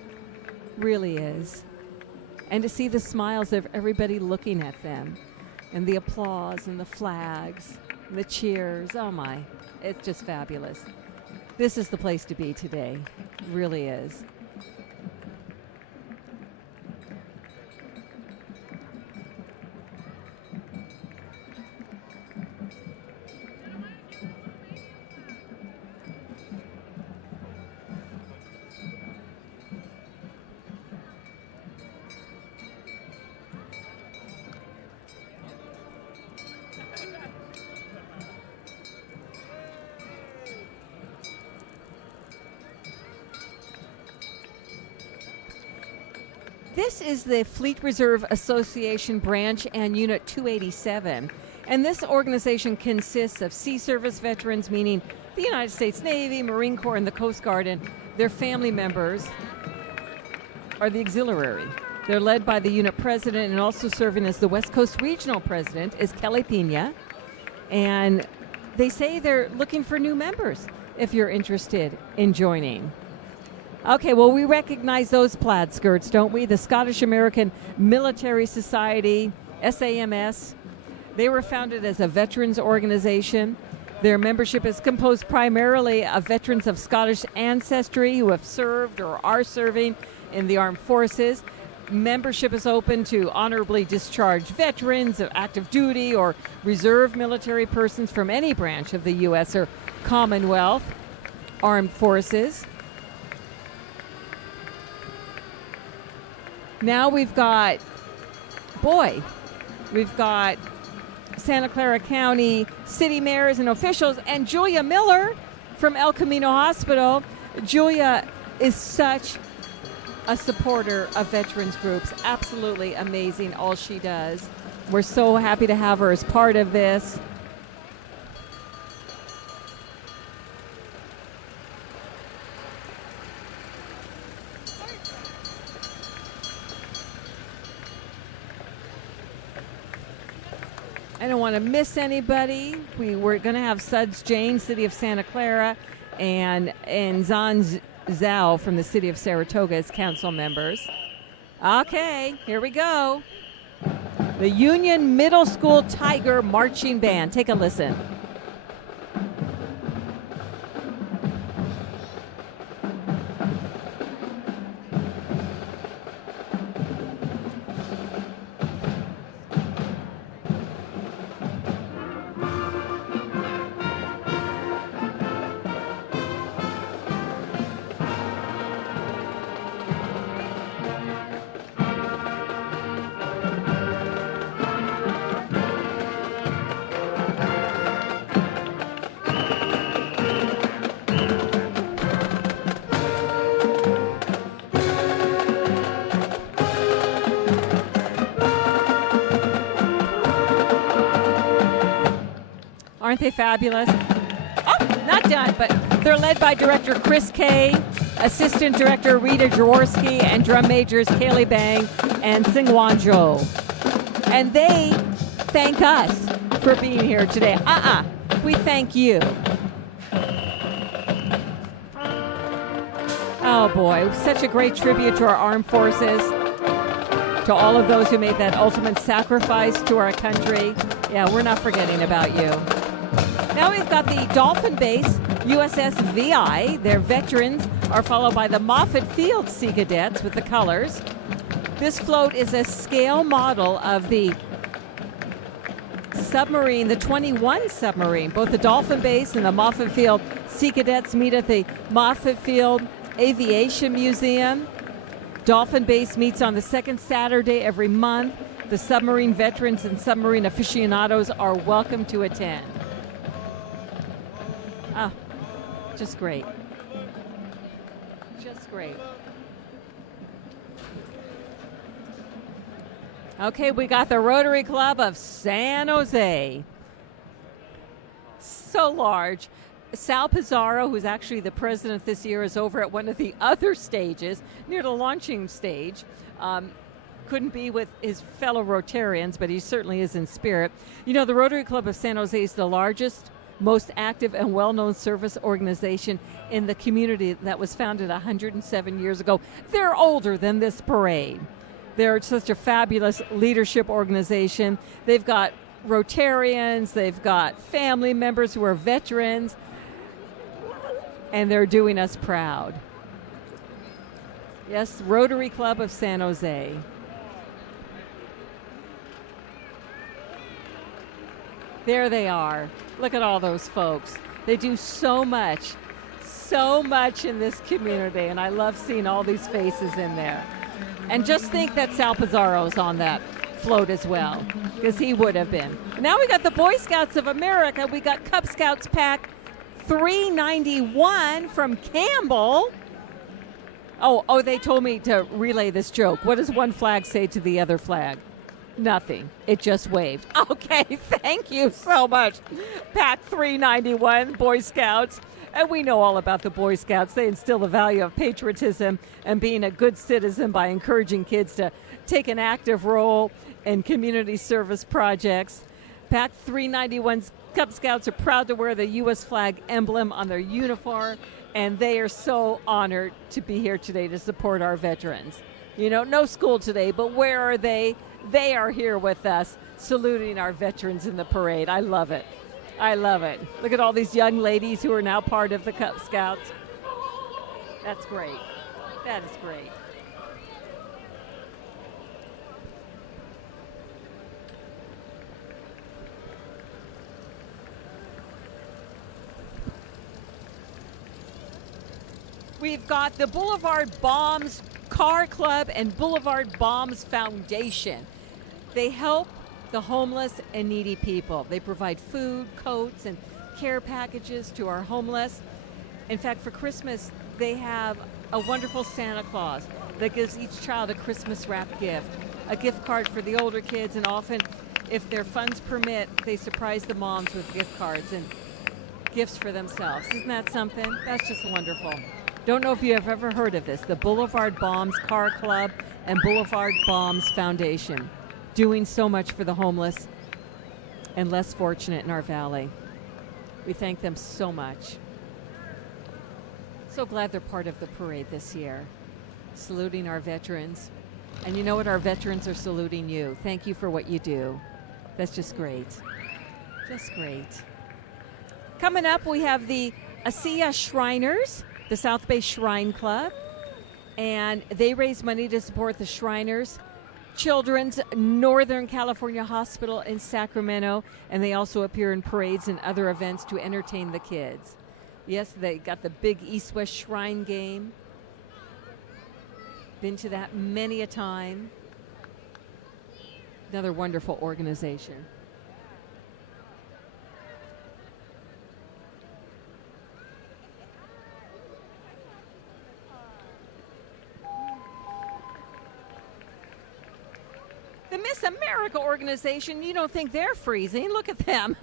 Really is. And to see the smiles of everybody looking at them, and the applause, and the flags, and the cheers. Oh my, it's just fabulous. This is the place to be today. It really is. This is the Fleet Reserve Association branch and Unit 287. And this organization consists of Sea Service veterans, meaning the United States Navy, Marine Corps, and the Coast Guard, and their family members are the auxiliary. They're led by the unit president, and also serving as the West Coast Regional President is Kelly Pena. And they say they're looking for new members if you're interested in joining. Okay, well, we recognize those plaid skirts, don't we? The Scottish American Military Society, SAMS. They were founded as a veterans organization. Their membership is composed primarily of veterans of Scottish ancestry who have served or are serving in the armed forces. Membership is open to honorably discharged veterans of active duty or reserve military persons from any branch of the U.S. or Commonwealth Armed Forces. Now we've got Santa Clara County city mayors and officials, and Julia Miller from El Camino Hospital. Julia is such a supporter of veterans groups. Absolutely amazing, all she does. We're so happy to have her as part of this. I don't want to miss anybody. We're going to have Suds Jane, City of Santa Clara, and Zan Zhao from the City of Saratoga as council members. Okay, here we go. The Union Middle School Tiger Marching Band. Take a listen. Aren't they fabulous? Oh, not done, but they're led by Director Chris Kay, Assistant Director Rita Jaworski, and drum majors Kaylee Bang and Singwan Jo. And they thank us for being here today. We thank you. Oh boy, such a great tribute to our armed forces, to all of those who made that ultimate sacrifice to our country. Yeah, we're not forgetting about you. Now we've got the Dolphin Base USS VI. Their veterans are followed by the Moffett Field Sea Cadets with the colors. This float is a scale model of the submarine, the 21 submarine. Both the Dolphin Base and the Moffett Field Sea Cadets meet at the Moffett Field Aviation Museum. Dolphin Base meets on the second Saturday every month. The submarine veterans and submarine aficionados are welcome to attend. Ah, just great. Just great. Okay, we got the Rotary Club of San Jose. So large. Sal Pizarro, who's actually the president this year, is over at one of the other stages, near the launching stage. Couldn't be with his fellow Rotarians, but he certainly is in spirit. You know, the Rotary Club of San Jose is the largest, most active, and well-known service organization in the community that was founded 107 years ago. They're older than this parade. They're such a fabulous leadership organization. They've got Rotarians, they've got family members who are veterans, and they're doing us proud. Yes, Rotary Club of San Jose. There they are. Look at all those folks. They do so much in this community, and I love seeing all these faces in there. And just think that Sal Pizarro's on that float as well, because he would have been. Now we got the Boy Scouts of America. We got Cub Scouts Pack 391 from Campbell. Oh, they told me to relay this joke. What does one flag say to the other flag? Nothing. It just waved. Okay, thank you so much. Pack 391, Boy Scouts. And we know all about the Boy Scouts. They instill the value of patriotism and being a good citizen by encouraging kids to take an active role in community service projects. Pack 391's Cub Scouts are proud to wear the U.S. flag emblem on their uniform, and they are so honored to be here today to support our veterans. You know, no school today, but where are they? They are here with us, saluting our veterans in the parade. I love it. I love it. Look at all these young ladies who are now part of the Cub Scouts. That's great. That is great. We've got the Boulevard Bombs Car Club and Boulevard Bombs Foundation. They help the homeless and needy people. They provide food, coats, and care packages to our homeless. In fact, for Christmas, they have a wonderful Santa Claus that gives each child a Christmas wrap gift, a gift card for the older kids, and often, if their funds permit, they surprise the moms with gift cards and gifts for themselves. Isn't that something? That's just wonderful. Don't know if you have ever heard of this, the Boulevard Bombs Car Club and Boulevard Bombs Foundation, doing so much for the homeless and less fortunate in our valley. We thank them so much. So glad they're part of the parade this year, saluting our veterans. And you know what? Our veterans are saluting you. Thank you for what you do. That's just great. Just great. Coming up, we have the ASEA Shriners, the South Bay Shrine Club, and they raise money to support the Shriners Children's Northern California Hospital in Sacramento, and they also appear in parades and other events to entertain the kids. Yes, they got the big East-West Shrine game. Been to that many a time. Another wonderful organization. The Miss America organization, you don't think they're freezing. Look at them.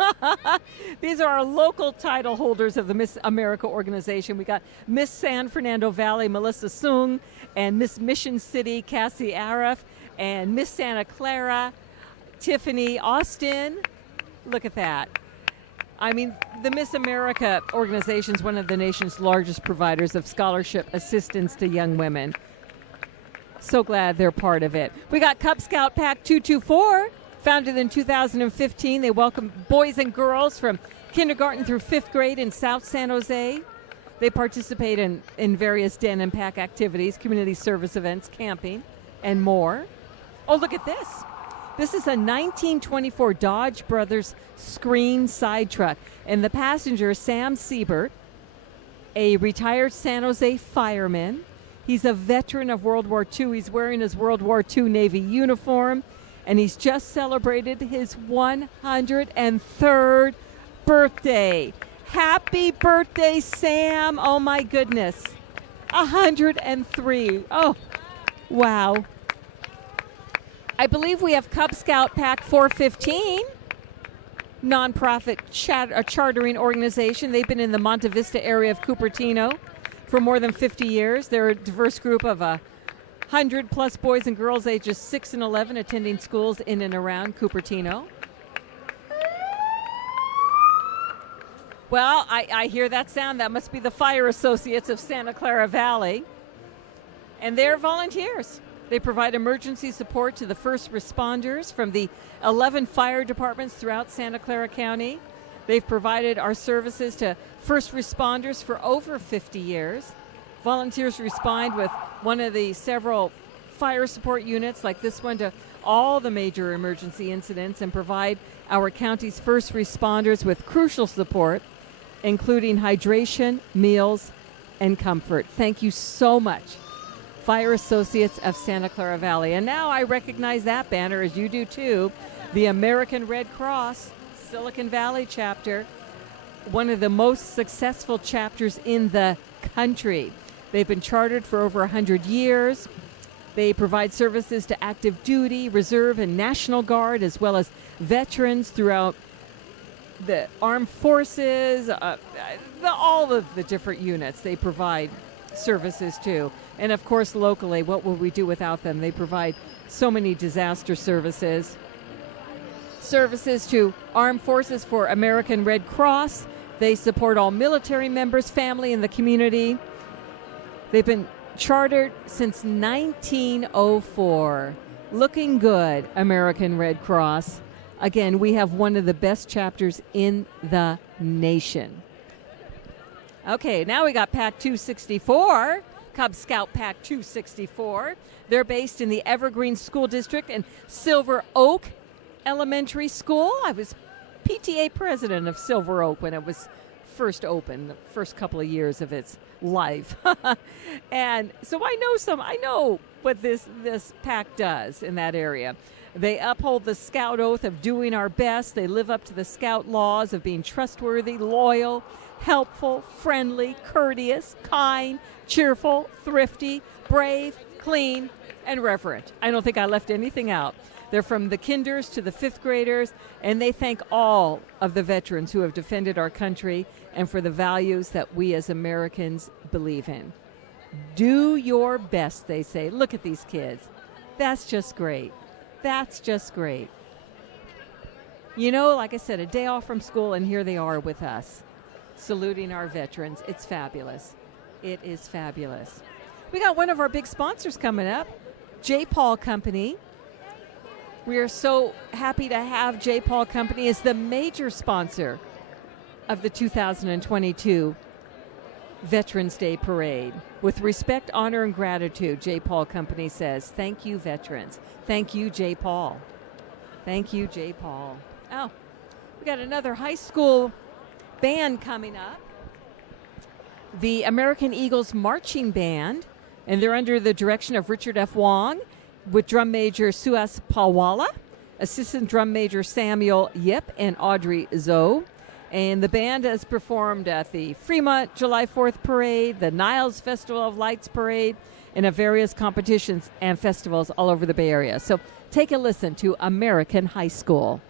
These are our local title holders of the Miss America organization. We got Miss San Fernando Valley, Melissa Sung, and Miss Mission City, Cassie Arif, and Miss Santa Clara, Tiffany Austin. Look at that. I mean, the Miss America organization is one of the nation's largest providers of scholarship assistance to young women. So glad they're part of it. We got Cub Scout Pack 224, founded in 2015. They welcome boys and girls from kindergarten through 5th grade in South San Jose. They participate in various den and pack activities, community service events, camping, and more. Oh, look at this. This is a 1924 Dodge Brothers screen side truck. And the passenger, Sam Siebert, a retired San Jose fireman. He's a veteran of World War II. He's wearing his World War II Navy uniform. And he's just celebrated his 103rd birthday. Happy birthday, Sam. Oh, my goodness. 103. Oh, wow. I believe we have Cub Scout Pack 415, nonprofit chartering organization. They've been in the Monte Vista area of Cupertino for more than 50 years. They're a diverse group of 100-plus boys and girls ages 6 and 11 attending schools in and around Cupertino. Well, I hear that sound. That must be the Fire Associates of Santa Clara Valley. And they're volunteers. They provide emergency support to the first responders from the 11 fire departments throughout Santa Clara County. They've provided our services to first responders for over 50 years. Volunteers respond with one of the several fire support units like this one to all the major emergency incidents and provide our county's first responders with crucial support, including hydration, meals, and comfort. Thank you so much, Fire Associates of Santa Clara Valley. And now I recognize that banner, as you do too, the American Red Cross Silicon Valley chapter, one of the most successful chapters in the country. They've been chartered for over 100 years. They provide services to active duty, reserve, and National Guard, as well as veterans throughout the armed forces, all of the different units they provide services to. And of course, locally, what would we do without them? They provide so many disaster services. Services to armed forces for American Red Cross. They support all military members, family, and the community. They've been chartered since 1904. Looking good, American Red Cross. Again, we have one of the best chapters in the nation. Okay, now we got Pack 264, Cub Scout Pack 264. They're based in the Evergreen School District in Silver Oak Elementary School. I was PTA president of Silver Oak when it was first opened, the first couple of years of its life. And so I know what this pack does in that area. They uphold the Scout oath of doing our best. They live up to the Scout laws of being trustworthy, loyal, helpful, friendly, courteous, kind, cheerful, thrifty, brave, clean, and reverent. I don't think I left anything out. They're from the kinders to the 5th graders, and they thank all of the veterans who have defended our country and for the values that we as Americans believe in. Do your best, they say. Look at these kids. That's just great. That's just great. You know, like I said, a day off from school, and here they are with us, saluting our veterans. It's fabulous. It is fabulous. We got one of our big sponsors coming up, J. Paul Company. We are so happy to have J. Paul Company as the major sponsor of the 2022 Veterans Day Parade. With respect, honor, and gratitude, J. Paul Company says, thank you, veterans. Thank you, J. Paul. Thank you, J. Paul. Oh, we got another high school band coming up. The American Eagles Marching Band, and they're under the direction of Richard F. Wong, with drum major Suas Pawala, assistant drum major Samuel Yip, and Audrey Zoe. And the band has performed at the Fremont July 4th Parade, the Niles Festival of Lights Parade, and at various competitions and festivals all over the Bay Area. So take a listen to American High School.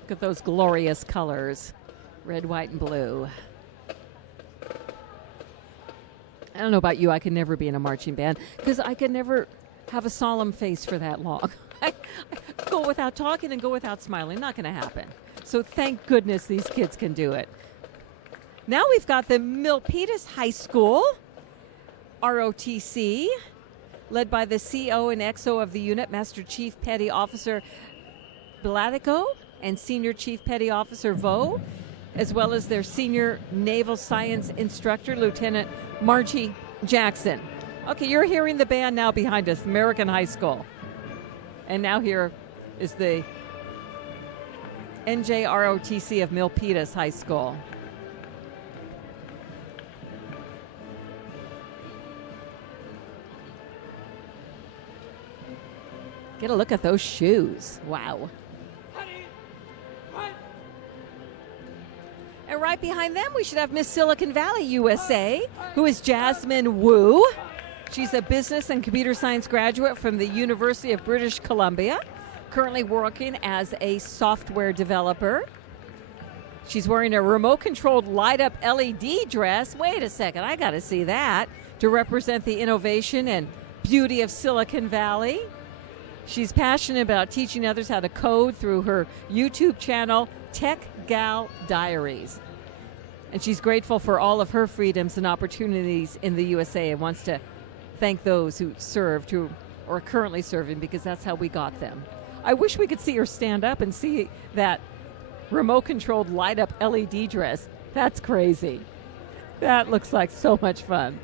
Look at those glorious colors, red, white, and blue. I don't know about you, I could never be in a marching band because I could never have a solemn face for that long. I go without talking and go without smiling. Not going to happen. So thank goodness these kids can do it. Now we've got the Milpitas High School, ROTC, led by the CO and XO of the unit, Master Chief Petty Officer Blatico and Senior Chief Petty Officer Vo, as well as their Senior Naval Science Instructor, Lieutenant Margie Jackson. Okay, you're hearing the band now behind us, American High School. And now here is the NJROTC of Milpitas High School. Get a look at those shoes. Wow. And right behind them, we should have Miss Silicon Valley, USA, who is Jasmine Wu. She's a business and computer science graduate from the University of British Columbia, currently working as a software developer. She's wearing a remote-controlled light-up LED dress. Wait a second, I got to see that, to represent the innovation and beauty of Silicon Valley. She's passionate about teaching others how to code through her YouTube channel, Tech Gal Diaries. And she's grateful for all of her freedoms and opportunities in the USA and wants to thank those who served, who are currently serving, because that's how we got them. I wish we could see her stand up and see that remote-controlled light-up LED dress. That's crazy. That looks like so much fun.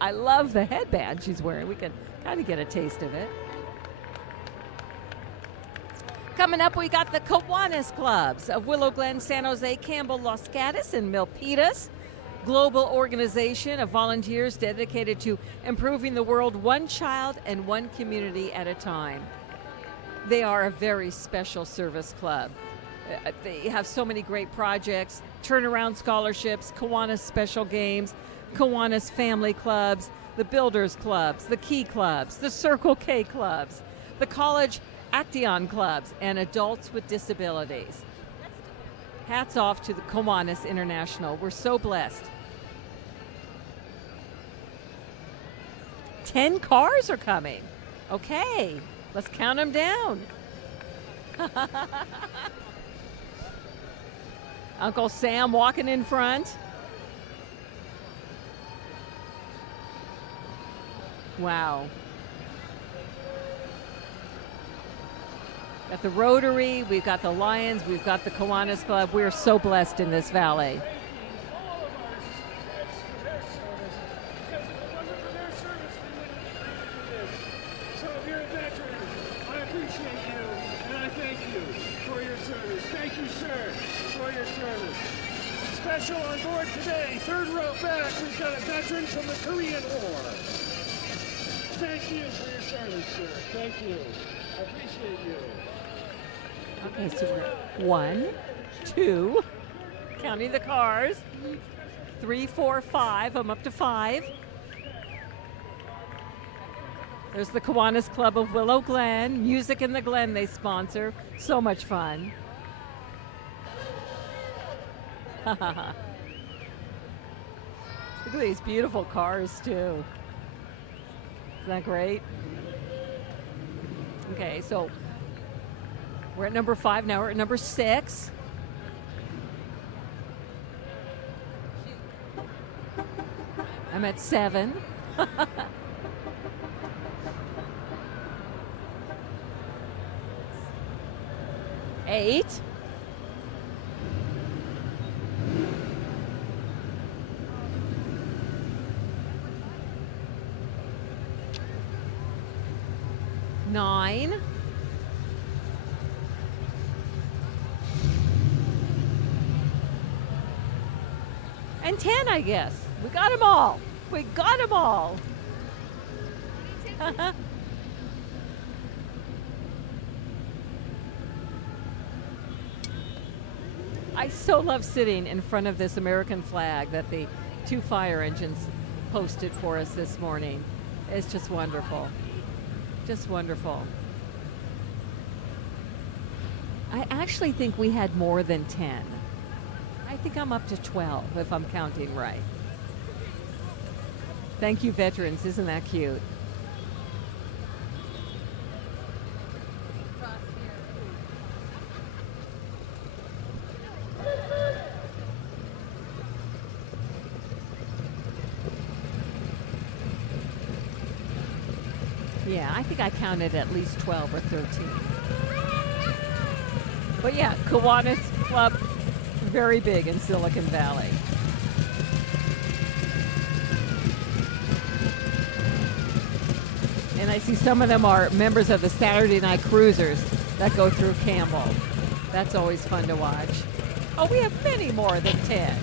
I love the headband she's wearing. We can kind of get a taste of it. Coming up, we got the Kiwanis Clubs of Willow Glen, San Jose, Campbell, Los Gatos, and Milpitas. Global organization of volunteers dedicated to improving the world one child and one community at a time. They are a very special service club. They have so many great projects, turnaround scholarships, Kiwanis special games, Kiwanis family clubs, the Builders Clubs, the Key Clubs, the Circle K Clubs, the College Action Clubs, and adults with disabilities. Hats off to the Kiwanis International. We're so blessed. 10 cars are coming. Okay, let's count them down. Uncle Sam walking in front. Wow. Got the Rotary, we've got the Lions, we've got the Kiwanis Club. We're so blessed in this valley. So if you're a veteran, I appreciate you and I thank you for your service. Thank you, sir, for your service. Special on board today, third row back, we've got a veteran from the Korean War. Thank you for your service, sir. Thank you. I appreciate you. Okay, so we're 1, 2, counting the cars, 3, 4, 5. I'm up to 5. There's the Kiwanis Club of Willow Glen. Music in the Glen they sponsor. So much fun. Look at these beautiful cars, too. Isn't that great? Okay, so we're at number 5 now. We're at number 6. I'm at 7. 8. 9. And 10, I guess. We got them all. We got them all. I so love sitting in front of this American flag that the 2 fire engines posted for us this morning. It's just wonderful. Just wonderful. I actually think we had more than 10. I think I'm up to 12 if I'm counting right. Thank you, veterans. Isn't that cute? Yeah, I think I counted at least 12 or 13. But yeah, Kiwanis Club, very big in Silicon Valley. And I see some of them are members of the Saturday Night Cruisers that go through Campbell. That's always fun to watch. Oh, we have many more than 10.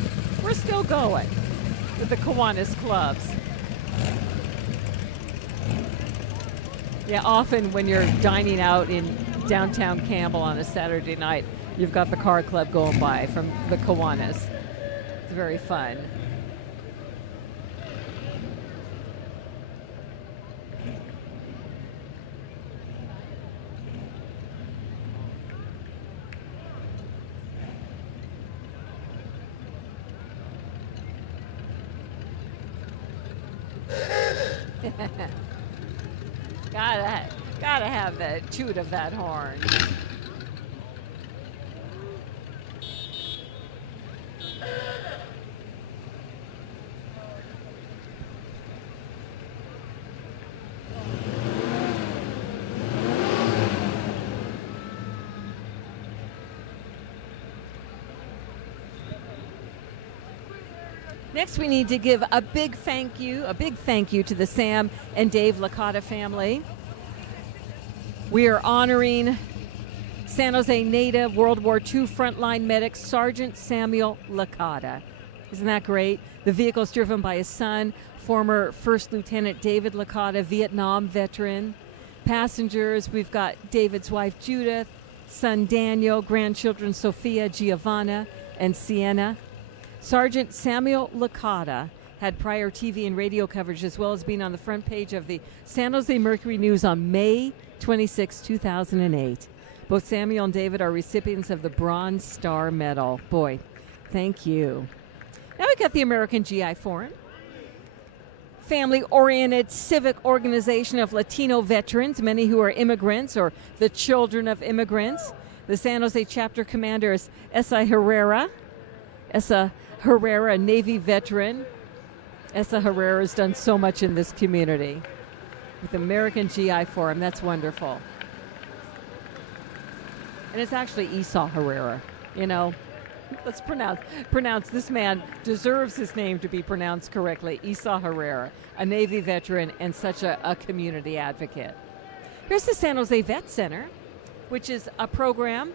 We're still going with the Kiwanis clubs. Yeah, often when you're dining out in downtown Campbell on a Saturday night, you've got the car club going by from the Kiwanis. It's very fun. Gotta have the toot of that horn. Next, we need to give a big thank you to the Sam and Dave Licata family. We are honoring San Jose native World War II frontline medic Sergeant Samuel Licata. Isn't that great? The vehicle is driven by his son, former First Lieutenant David Licata, Vietnam veteran. Passengers, we've got David's wife Judith, son Daniel, grandchildren Sophia, Giovanna, and Sienna. Sergeant Samuel Licata had prior TV and radio coverage, as well as being on the front page of the San Jose Mercury News on May 26, 2008. Both Samuel and David are recipients of the Bronze Star Medal. Boy, thank you. Now we got the American GI Forum, family-oriented civic organization of Latino veterans, many who are immigrants or the children of immigrants. The San Jose chapter commander is Essa Herrera, a Navy veteran. Essa Herrera has done so much in this community. With the American GI Forum, that's wonderful. And it's actually Esau Herrera, you know. Let's pronounce this man deserves his name to be pronounced correctly. Esau Herrera, a Navy veteran and such a community advocate. Here's the San Jose Vet Center, which is a program.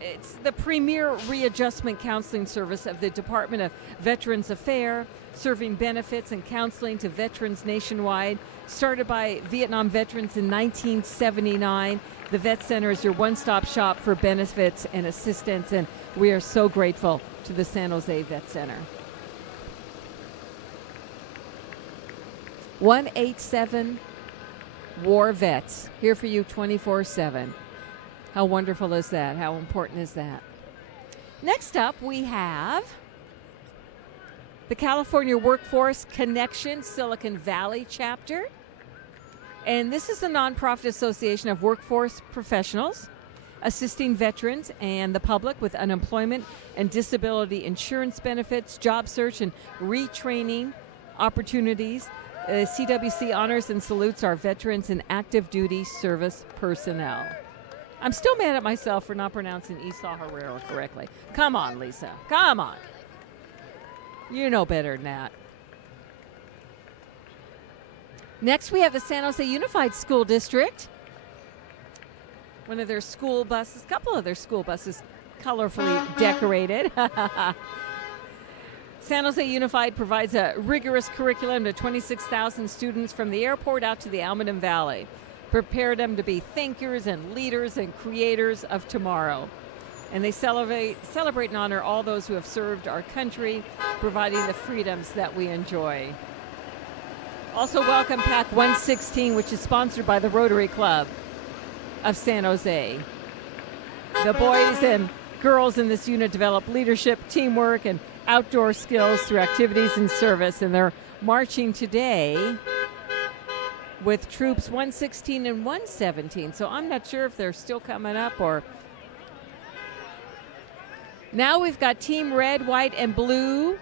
It's the premier readjustment counseling service of the Department of Veterans Affairs, serving benefits and counseling to veterans nationwide. Started by Vietnam veterans in 1979, the Vet Center is your one-stop shop for benefits and assistance, and we are so grateful to the San Jose Vet Center. 187 War Vets, here for you 24/7. How wonderful is that? How important is that? Next up, we have the California Workforce Connection Silicon Valley chapter. And this is the nonprofit association of workforce professionals assisting veterans and the public with unemployment and disability insurance benefits, job search, and retraining opportunities. CWC honors and salutes our veterans and active duty service personnel. I'm still mad at myself for not pronouncing Esau Herrera correctly. Come on, Lisa. Come on. You know better than that. Next, we have the San Jose Unified School District. One of their school buses, a couple of their school buses, colorfully decorated. San Jose Unified provides a rigorous curriculum to 26,000 students from the airport out to the Almaden Valley. Prepare them to be thinkers and leaders and creators of tomorrow. And they celebrate and honor all those who have served our country, providing the freedoms that we enjoy. Also welcome Pack 116, which is sponsored by the Rotary Club of San Jose. The boys and girls in this unit develop leadership, teamwork, and outdoor skills through activities and service, and they're marching today with troops 116 and 117. So I'm not sure if they're still coming up or... Now we've got Team Red, White, and Blue,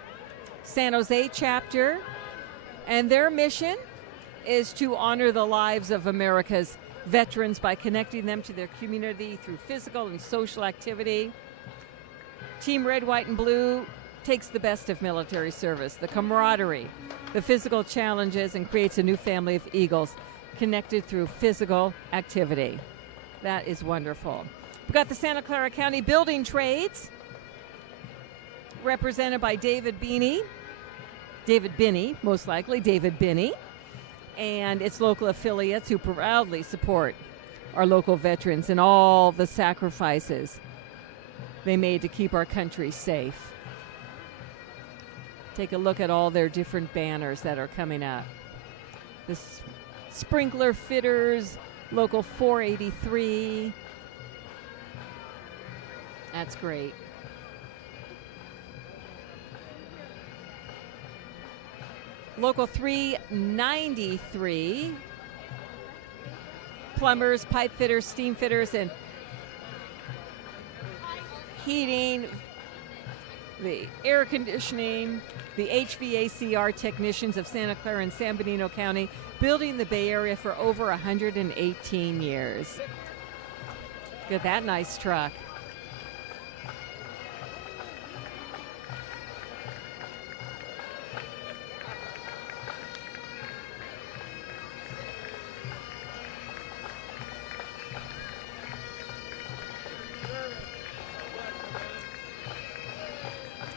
San Jose chapter, and their mission is to honor the lives of America's veterans by connecting them to their community through physical and social activity. Team Red, White, and Blue takes the best of military service, the camaraderie, the physical challenges, and creates a new family of Eagles connected through physical activity. That is wonderful. We've got the Santa Clara County Building Trades, represented by David Binney, most likely, David Binney, and its local affiliates who proudly support our local veterans and all the sacrifices they made to keep our country safe. Take a look at all their different banners that are coming up. The Sprinkler Fitters, Local 483. That's great. Local 393. Plumbers, pipe fitters, steam fitters, and heating, the air conditioning, the HVACR technicians of Santa Clara and San Benito County, building the Bay Area for over 118 years. Look at that nice truck.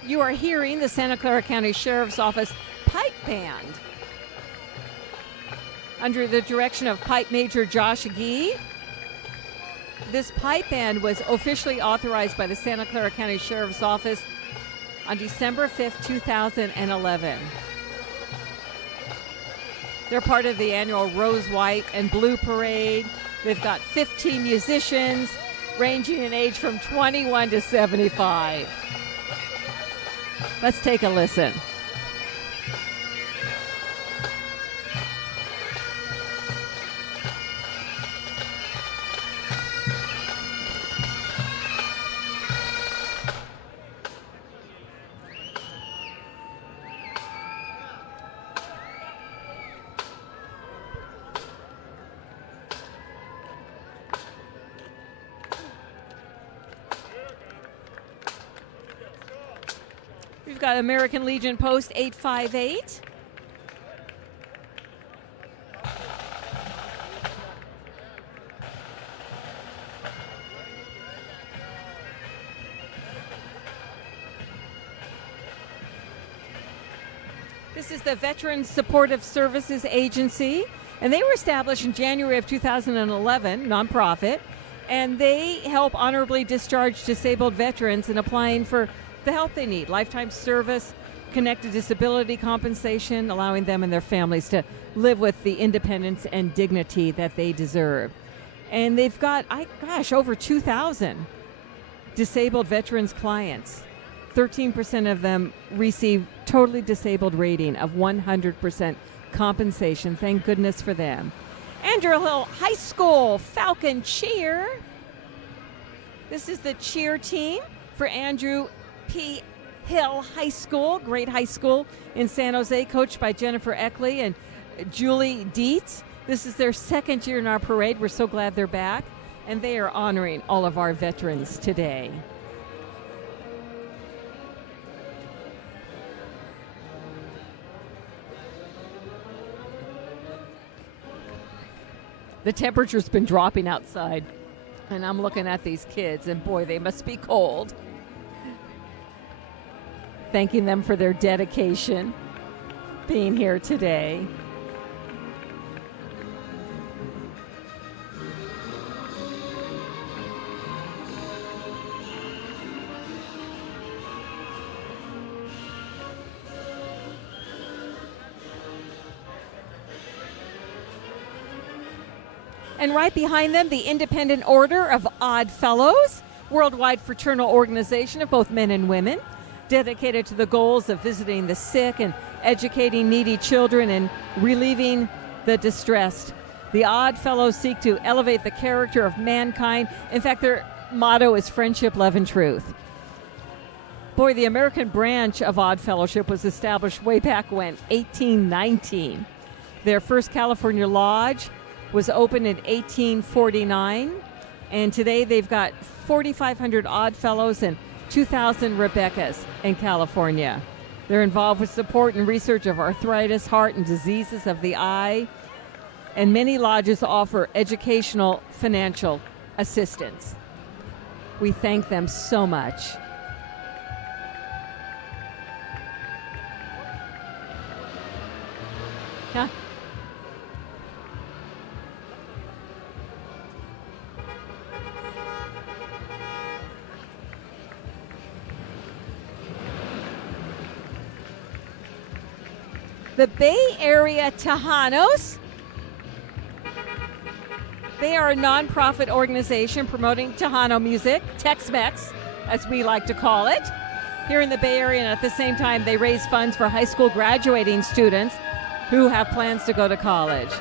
You are hearing the Santa Clara County Sheriff's Office Pipe Band under the direction of Pipe Major Josh Gee. This pipe band was officially authorized by the Santa Clara County Sheriff's Office on December 5th, 2011. They're part of the annual Rose, White, and Blue Parade. They've got 15 musicians ranging in age from 21 to 75. Let's take a listen. We've got American Legion Post 858. This is the Veterans Supportive Services Agency, and they were established in January of 2011, nonprofit, and they help honorably discharge disabled veterans in applying for the help they need, lifetime service, connected disability compensation, allowing them and their families to live with the independence and dignity that they deserve. And they've got, over 2,000 disabled veterans clients. 13% of them receive totally disabled rating of 100% compensation. Thank goodness for them. Andrew Hill High School Falcon Cheer. This is the cheer team for Andrew P. Hill High School, great high school in San Jose, coached by Jennifer Eckley and Julie Dietz. This is their second year in our parade. We're so glad they're back, and they are honoring all of our veterans today. The temperature's been dropping outside. And I'm looking at these kids, and boy, they must be cold. Thanking them for their dedication, being here today. And right behind them, the Independent Order of Odd Fellows, worldwide fraternal organization of both men and women, dedicated to the goals of visiting the sick and educating needy children and relieving the distressed. The Odd Fellows seek to elevate the character of mankind. In fact, their motto is friendship, love, and truth. Boy, the American branch of Odd Fellowship was established way back when, 1819. Their first California lodge was opened in 1849, and today they've got 4,500 Odd Fellows and 2,000 Rebeccas in California. They're involved with support and research of arthritis, heart, and diseases of the eye, and many lodges offer educational financial assistance. We thank them so much. Huh? The Bay Area Tejanos. They are a nonprofit organization promoting Tejano music, Tex-Mex, as we like to call it, here in the Bay Area. And at the same time, they raise funds for high school graduating students who have plans to go to college.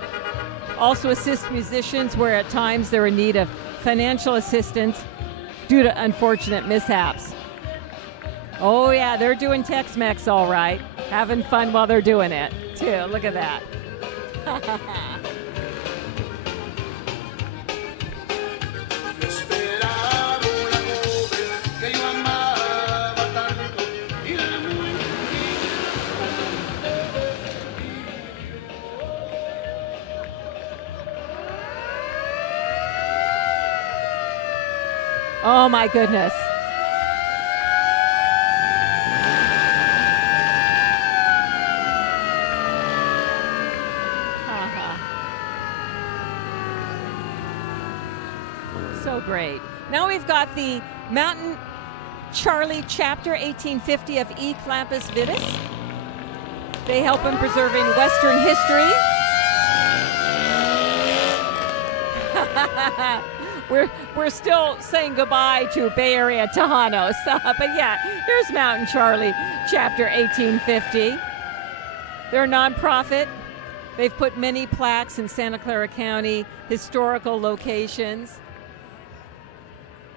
Also assist musicians where at times they're in need of financial assistance due to unfortunate mishaps. Oh yeah, they're doing Tex-Mex all right. Having fun while they're doing it, too. Look at that. Oh, my goodness. So great. Now we've got the Mountain Charlie Chapter 1850 of E. Clampus Vitus. They help in preserving Western history. We're still saying goodbye to Bay Area Tejanos. But yeah, here's Mountain Charlie Chapter 1850. They're a nonprofit. They've put many plaques in Santa Clara County, historical locations.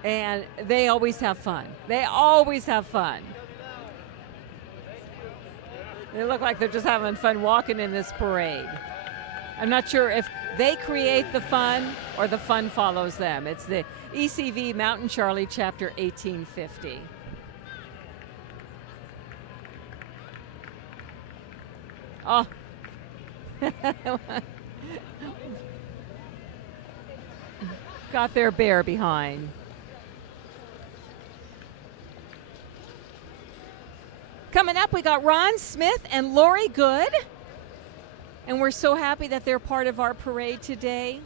And they always have fun. They always have fun. They look like they're just having fun walking in this parade. I'm not sure if they create the fun or the fun follows them. It's the ECV Mountain Charlie Chapter 1850. Oh. Got their bear behind. Coming up, we got Ron Smith and Lori Good. And we're so happy that they're part of our parade today.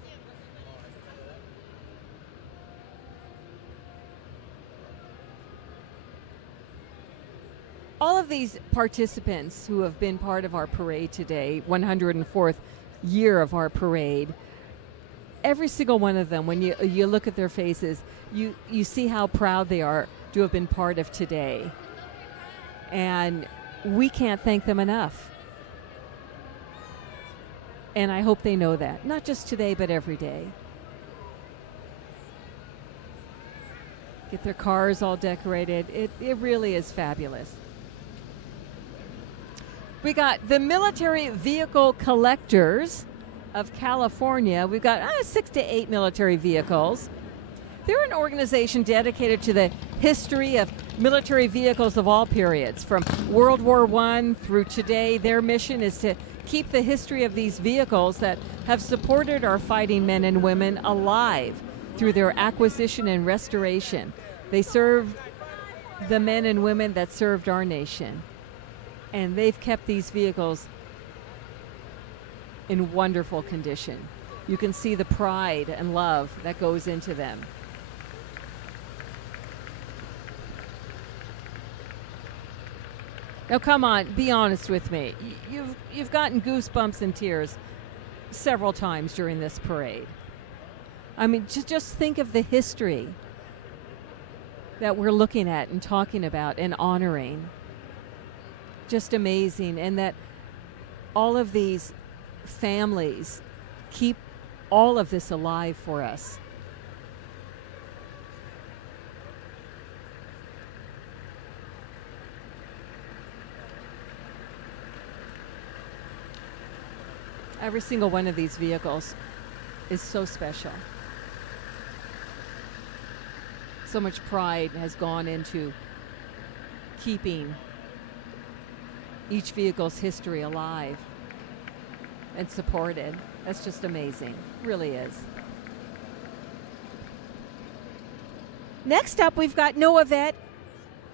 All of these participants who have been part of our parade today, 104th year of our parade, every single one of them, when you look at their faces, you see how proud they are to have been part of today. And we can't thank them enough. And I hope they know that, not just today, but every day. Get their cars all decorated. It really is fabulous. We got the Military Vehicle Collectors of California. We've got 6 to 8 military vehicles. They're an organization dedicated to the history of military vehicles of all periods, from World War I through today. Their mission is to keep the history of these vehicles that have supported our fighting men and women alive through their acquisition and restoration. They served the men and women that served our nation. And they've kept these vehicles in wonderful condition. You can see the pride and love that goes into them. Now, come on, be honest with me. You've gotten goosebumps and tears several times during this parade. I mean, just think of the history that we're looking at and talking about and honoring. Just amazing. And that all of these families keep all of this alive for us. Every single one of these vehicles is so special. So much pride has gone into keeping each vehicle's history alive and supported. That's just amazing. Really is. Next up, we've got Noah Vet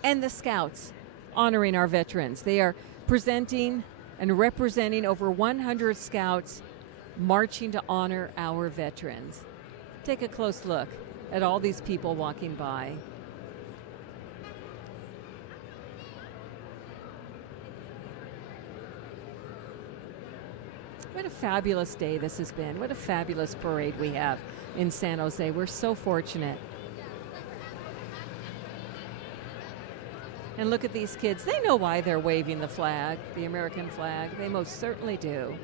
and the Scouts honoring our veterans. They are presenting and representing over 100 Scouts marching to honor our veterans. Take a close look at all these people walking by. What a fabulous day this has been. What a fabulous parade we have in San Jose. We're so fortunate. And look at these kids. They know why they're waving the flag, the American flag. They most certainly do.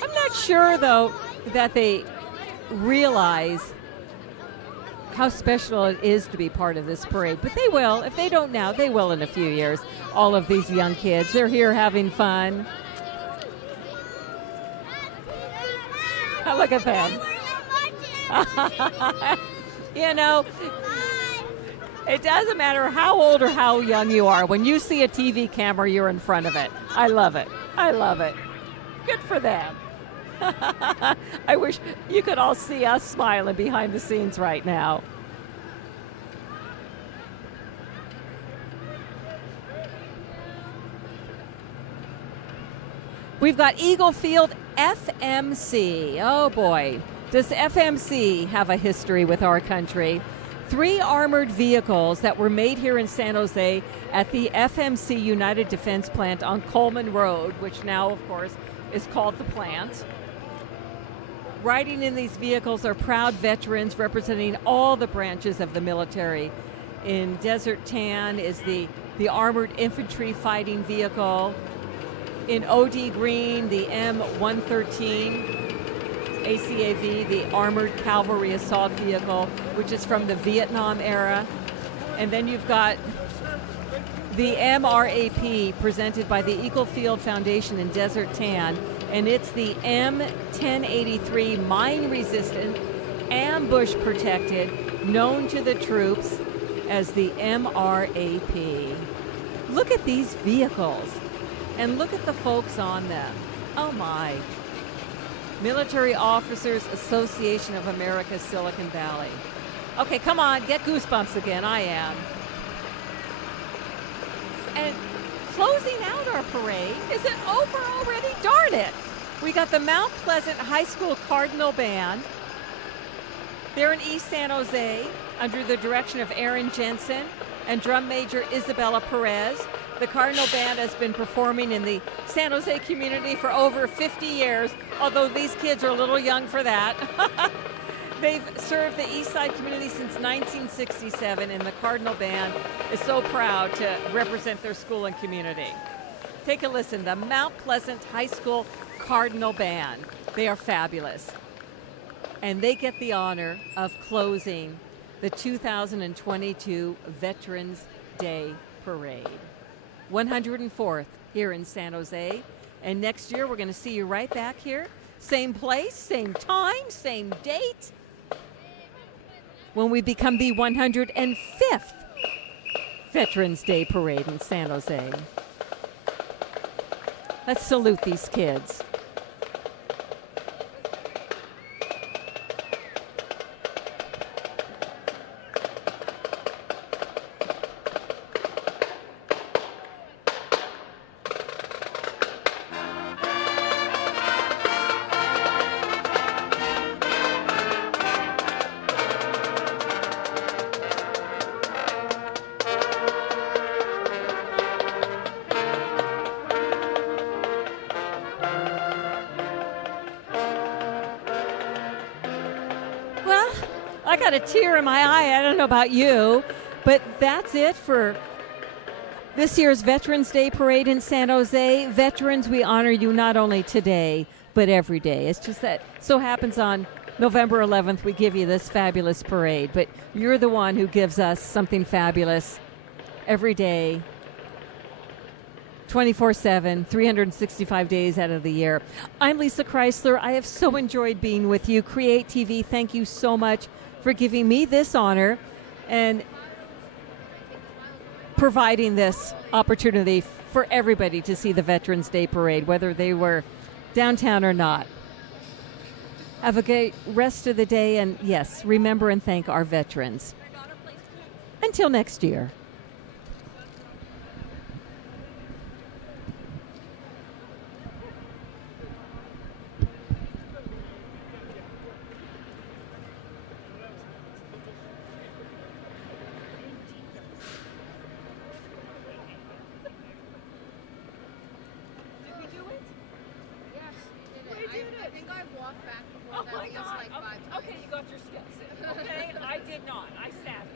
I'm not sure, though, that they realize how special it is to be part of this parade. But they will. If they don't now, they will in a few years. All of these young kids, they're here having fun. Look at them. You know, it doesn't matter how old or how young you are. When you see a TV camera, you're in front of it. I love it. I love it. Good for them. I wish you could all see us smiling behind the scenes right now. We've got Eagle Field FMC. Oh boy, does FMC have a history with our country. 3 armored vehicles that were made here in San Jose at the FMC United Defense Plant on Coleman Road, which now, of course, is called the plant. Riding in these vehicles are proud veterans representing all the branches of the military. In Desert Tan is the armored infantry fighting vehicle. In OD Green, the M113 ACAV, the armored cavalry assault vehicle, which is from the Vietnam era. And then you've got the MRAP presented by the Eagle Field Foundation in Desert Tan, and it's the M1083 mine-resistant, ambush-protected, known to the troops as the MRAP. Look at these vehicles, and look at the folks on them. Oh my. Military Officers Association of America, Silicon Valley. Okay, come on, get goosebumps again. I am. And closing out our parade, is it over already? Darn it! We got the Mount Pleasant High School Cardinal Band. They're in East San Jose under the direction of Aaron Jensen and drum major Isabella Perez. The Cardinal Band has been performing in the San Jose community for over 50 years, although these kids are a little young for that. They've served the East Side community since 1967, and the Cardinal Band is so proud to represent their school and community. Take a listen, the Mount Pleasant High School Cardinal Band. They are fabulous. And they get the honor of closing the 2022 Veterans Day Parade. 104th here in San Jose. And next year, we're going to see you right back here, same place, same time, same date, when we become the 105th Veterans Day Parade in San Jose. Let's salute these kids. I got a tear in my eye. I don't know about you, but that's it for this year's Veterans Day Parade in San Jose. Veterans, we honor you not only today, but every day. It's just that so happens on November 11th, we give you this fabulous parade, but you're the one who gives us something fabulous every day, 24/7, 365 days out of the year. I'm Lisa Chrysler. I have so enjoyed being with you. Create TV, thank you so much for giving me this honor and providing this opportunity for everybody to see the Veterans Day Parade, whether they were downtown or not. Have a great rest of the day, and yes, remember and thank our veterans. Until next year. I think I walked back before Oh that my at least God. like 5 times. Okay, you got your steps in. Okay, I did not. I sat here.